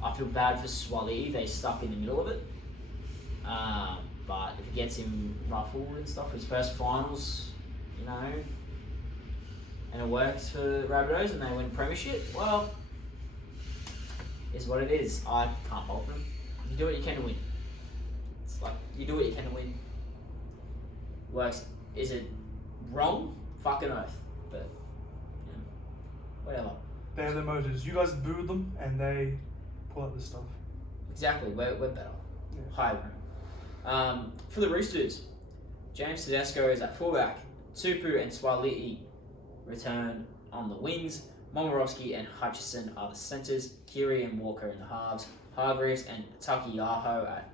I feel bad for Swally. They stuck in the middle of it. But if it gets him ruffled and stuff, his first finals, and it works for the Rabbitohs and they win premiership, well, is what it is. I can't fault them. You do what you can to win. It's like, you do what you can to win. Works. Is it wrong? Fucking oath. But, whatever. They have their motives. You guys booed them and they pull out this stuff. Exactly. We're better. Yeah. Higher ground. For the Roosters, James Tedesco is at fullback. Tupu and Swali'i return on the wings. Momorowski and Hutchison are the centres. Kiri and Walker in the halves. Hargreaves and Takiyaho at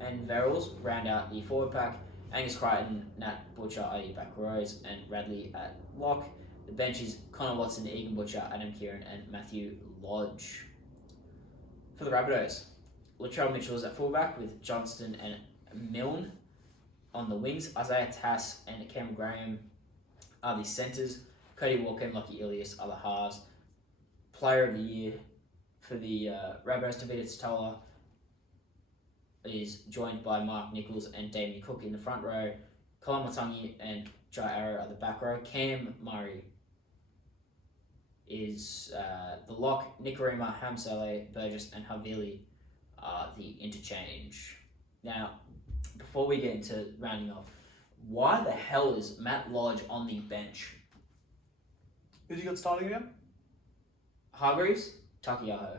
and Verrills round out the forward pack. Angus Crichton, Nat Butcher are the back rows, and Radley at lock. The bench is Connor Watson, Egan Butcher, Adam Kieran, and Matthew Lodge. For the Rabbitohs, Latrell Mitchell's at fullback with Johnston and Milne on the wings. Isaiah Tass and Cam Graham are the centres. Cody Walker and Lockie Ilias are the halves. Player of the year for the Rabbitohs, Davida Totola, is joined by Mark Nichols and Damien Cook in the front row. Colin Matangi and Jai Arrow are the back row. Cam Murray is the lock. Nikorima, Hamsale, Burgess and Havili are the interchange. Now, before we get into rounding off, why the hell is Matt Lodge on the bench? Who you got starting again? Hargreaves, Takiaho.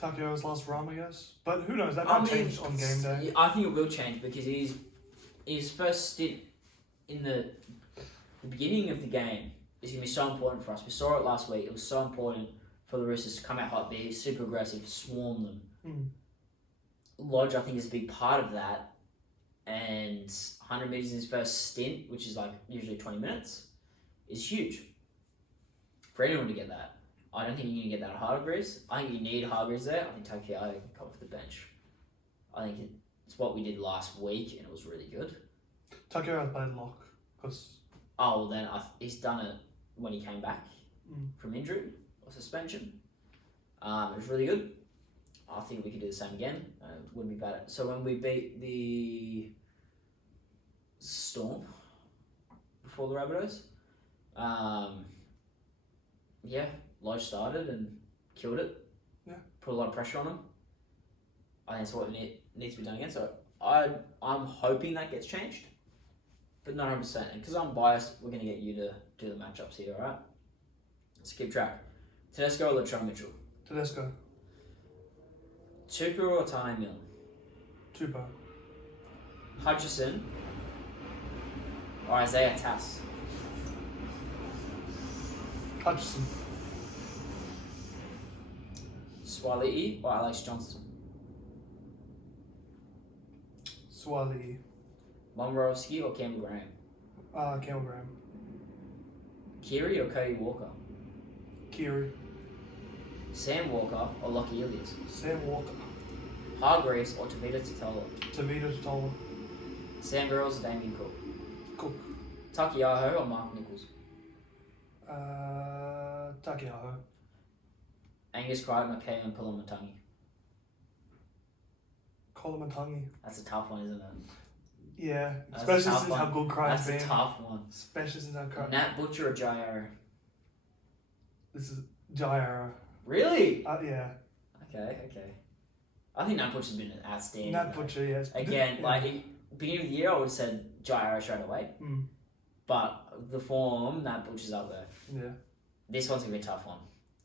Takeo's last run, I guess. But who knows? That might change on game day. I think it will change because his first stint in the beginning of the game is going to be so important for us. We saw it last week. It was so important for the Roosters to come out hot, be super aggressive, swarm them. Lodge, I think, is a big part of that. And 100 metres in his first stint, which is like usually 20 minutes, is huge for anyone to get that. I don't think you're going to get that at Hargreaves. I think you need Hargreaves there. I think Takiaho can come off the bench. I think it's what we did last week, and it was really good. Takeo played lock. Cause... Oh, well then he's done it when he came back from injury or suspension. It was really good. I think we could do the same again. Wouldn't be bad. So when we beat the Storm before the Rabbitohs, yeah, Lodge started and killed it. Yeah. Put a lot of pressure on him. I think that's what needs to be done again. So I'm hoping that gets changed, but not 100%. And because I'm biased, we're going to get you to do the matchups here, alright? Let's keep track. Tedesco or Latrell Mitchell? Tedesco. Tupu or Tane Milne? Tupo. Hutchison or Isaiah Tass? Hutchison. Swali'i or Alex Johnston? Swali. Momorowski or Campbell Graham? Campbell Graham. Kiri or Cody Walker? Kiri. Sam Walker or Lockie Ilias? Sam Walker. Hargreaves or Tavita Totola? Tavita Totola. Sam Verrills or Damien Cook? Cook. Takiaho or Mark Nichols? Takiaho. Angus Crichton or Kalen Pulamatangi? Kolomatangi. That's a tough one, isn't it? Yeah, That's especially a tough since one. how good Crichton's been. That's a tough one. Especially since how Crichton. Nat Butcher or Jai Arrow? This is Jairo. Really? Yeah. Okay. I think Nat Butcher's been outstanding. Nat Butcher, yes. Again, beginning of the year, I would have said Jai Arrow straight away. But the form, Nat Butcher's up there. Yeah. This one's going to be a tough one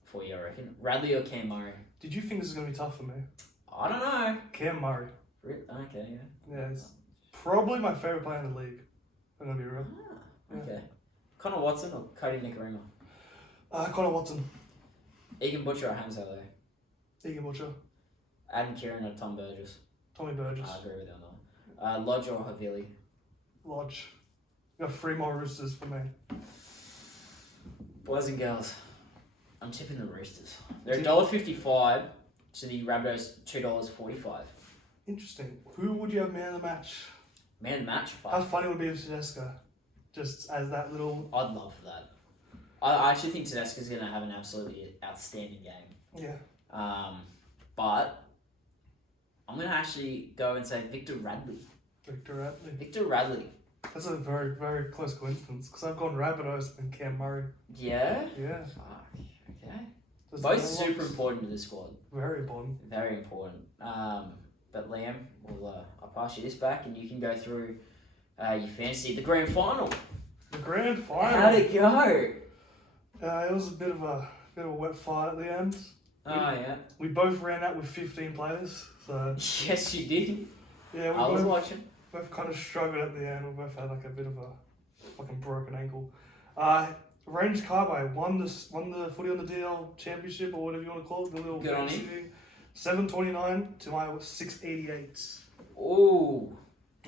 for you, I reckon. Radley or Cam Murray? Did you think this is going to be tough for me? I don't know. Cam Murray. Okay, yeah. Yeah, it's probably my favourite player in the league. I'm going to be real. Okay. Connor Watson or Cody Nikorima? Connor Watson. Egan Butcher or Hamsale? Egan Butcher. Adam Kieran or Tom Burgess? Tommy Burgess. I agree with that one. Lodge or Havili? Lodge. You got 3 more Roosters for me. Boys and girls, I'm tipping the Roosters. They're $1.55 to the Rabbitohs $2.45. Interesting. Who would you have man of the match? Man of the match? How funny would it be if Tedesco just as that little... I'd love for that. I actually think Tedesco's going to have an absolutely outstanding game. Yeah. But I'm going to actually go and say Victor Radley. Victor Radley. That's a very, very close coincidence because I've gone Rabbitohs and Cam Murray. Yeah? Yeah. Fuck. Okay. Just Both super important to this squad. Very important. Very important. But Liam, I'll pass you this back and you can go through your fantasy, the grand final. The grand final. How'd it go? It was a bit of a wet fight at the end. Yeah. We both ran out with 15 players, so Yes, you did. yeah, I was watching. both kind of struggled at the end. We both had like a bit of a fucking broken ankle. Range Carby won the Footy on the DL championship or whatever you want to call it. The little Good on fantasy him. thing. 729 to my 688. Ooh,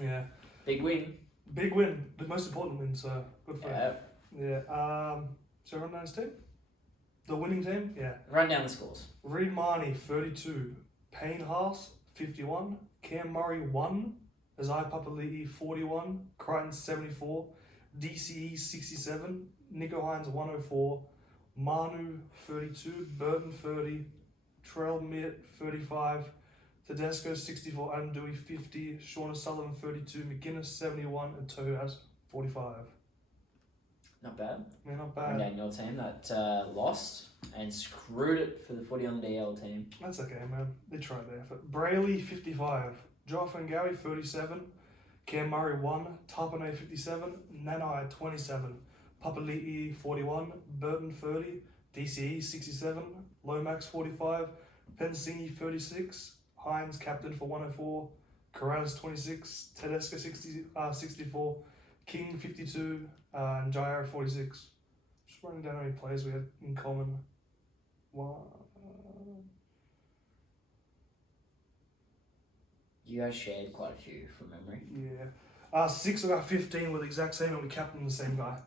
Yeah. big win. Big win. The most important win, so good for him. Yeah. Yeah. So run down his team? The winning team? Yeah. Run down the scores. Reed Marnie, 32. Payne Haas, 51. Cam Murray, 1. Azai Papali'i, 41. Crichton, 74. DCE, 67. Nico Hines, 104. Manu, 32. Burton, 30. Trell Mitt, 35. Tedesco, 64. Adam Dewey, 50. Shauna Sullivan, 32. McGuinness, 71. And Tohu has 45. Not bad. Yeah, not Run bad. down your team that lost and screwed it for the footy on the DL team. That's okay, man. They tried their effort. Brayley, 55. Joe Fangawi, 37. Cam Murray, 1. Tapane, 57. Nanai, 27. Papali'i, 41. Burton, 30. DCE, 67. Lomax, 45. Pensingi, 36. Hines, captain for 104. Carras, 26. Tedesco, 64. King, 52. And Jair, 46. Just running down how many players we had in common. One. You guys shared quite a few from memory. Yeah. 6 of our 15 were the exact same, and we captained the same guy.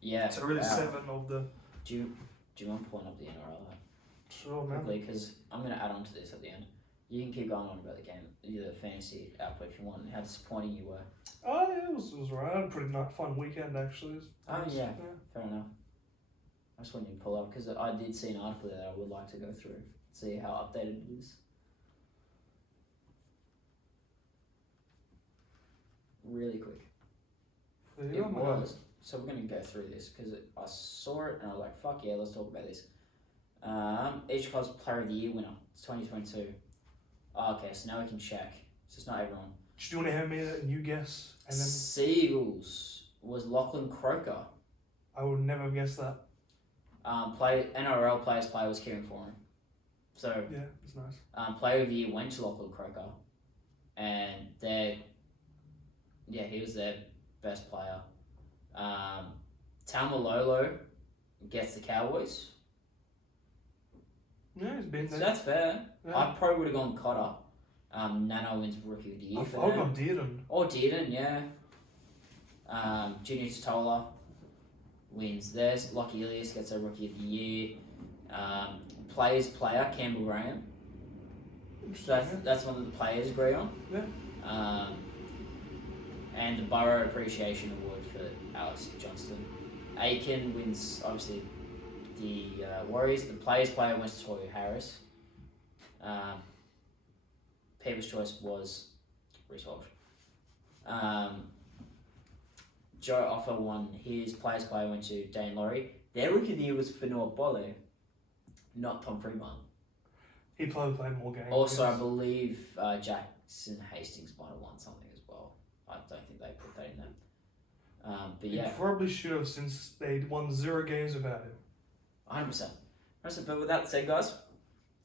Yeah. So really, wow. 7 of the. Do you want to point up the NRL Sure, man. quickly? Because I'm going to add on to this at the end. You can keep going on about the game, the fantasy output if you want, and how disappointing you were. Oh yeah, it was right. I had a pretty fun weekend actually. It was Oh, nice. yeah. Fair enough. I just wanted you to pull up because I did see an article that I would like to go through, see how updated it is. Really quick. There you It go, man. was. So we're going to go through this because I saw it and I was like, fuck yeah, let's talk about this. Each club's player of the year winner. It's 2022. Oh, okay, so now we can check. So it's not everyone. Do you want to hand me that and you guess? And then Seagulls was Lachlan Croker. I would never have guessed that. NRL players player was Kieran Foran. So Yeah, it's nice. player of the year went to Lachlan Croker, and he was their best player. Taumalolo gets the Cowboys. Yeah, he's been So there. that's fair. Yeah. I probably would have gone Cotter. Nano wins Rookie of the Year I for would them. have Dearden. Or Dearden, yeah. Junior Totola wins theirs. Lockie Ilias gets a Rookie of the Year. Players player, Campbell Graham. So that's one that the players agree on. Yeah. And the Borough Appreciation Award for Alex Johnston. Aiken wins, obviously, the Warriors. The players player went to Toya Harris. People's choice was Reece Walsh. Joe Offer won his players player went to Dane Laurie. Their rookie of the year was Fanua Bole, not Tom Fremont. He probably played more games. Also, I yes. believe Jackson Hastings might have won something as well. I don't think they put that in there. But He yeah, probably should have, since they won 0 games without him. 100%. But with that said, guys,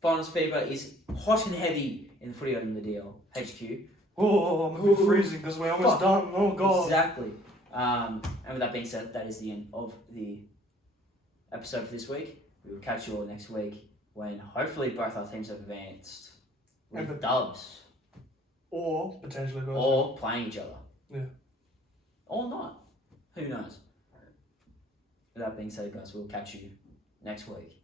finals fever is hot and heavy in the footy on the DL HQ. Oh, I'm a bit freezing because we're almost done. Oh god. Exactly. And with that being said, that is the end of the episode for this week. We will catch you all next week when hopefully both our teams have advanced with dubs Or potentially both. or playing each other. Yeah. Or not. Who knows? With that being said, guys, we'll catch you next week.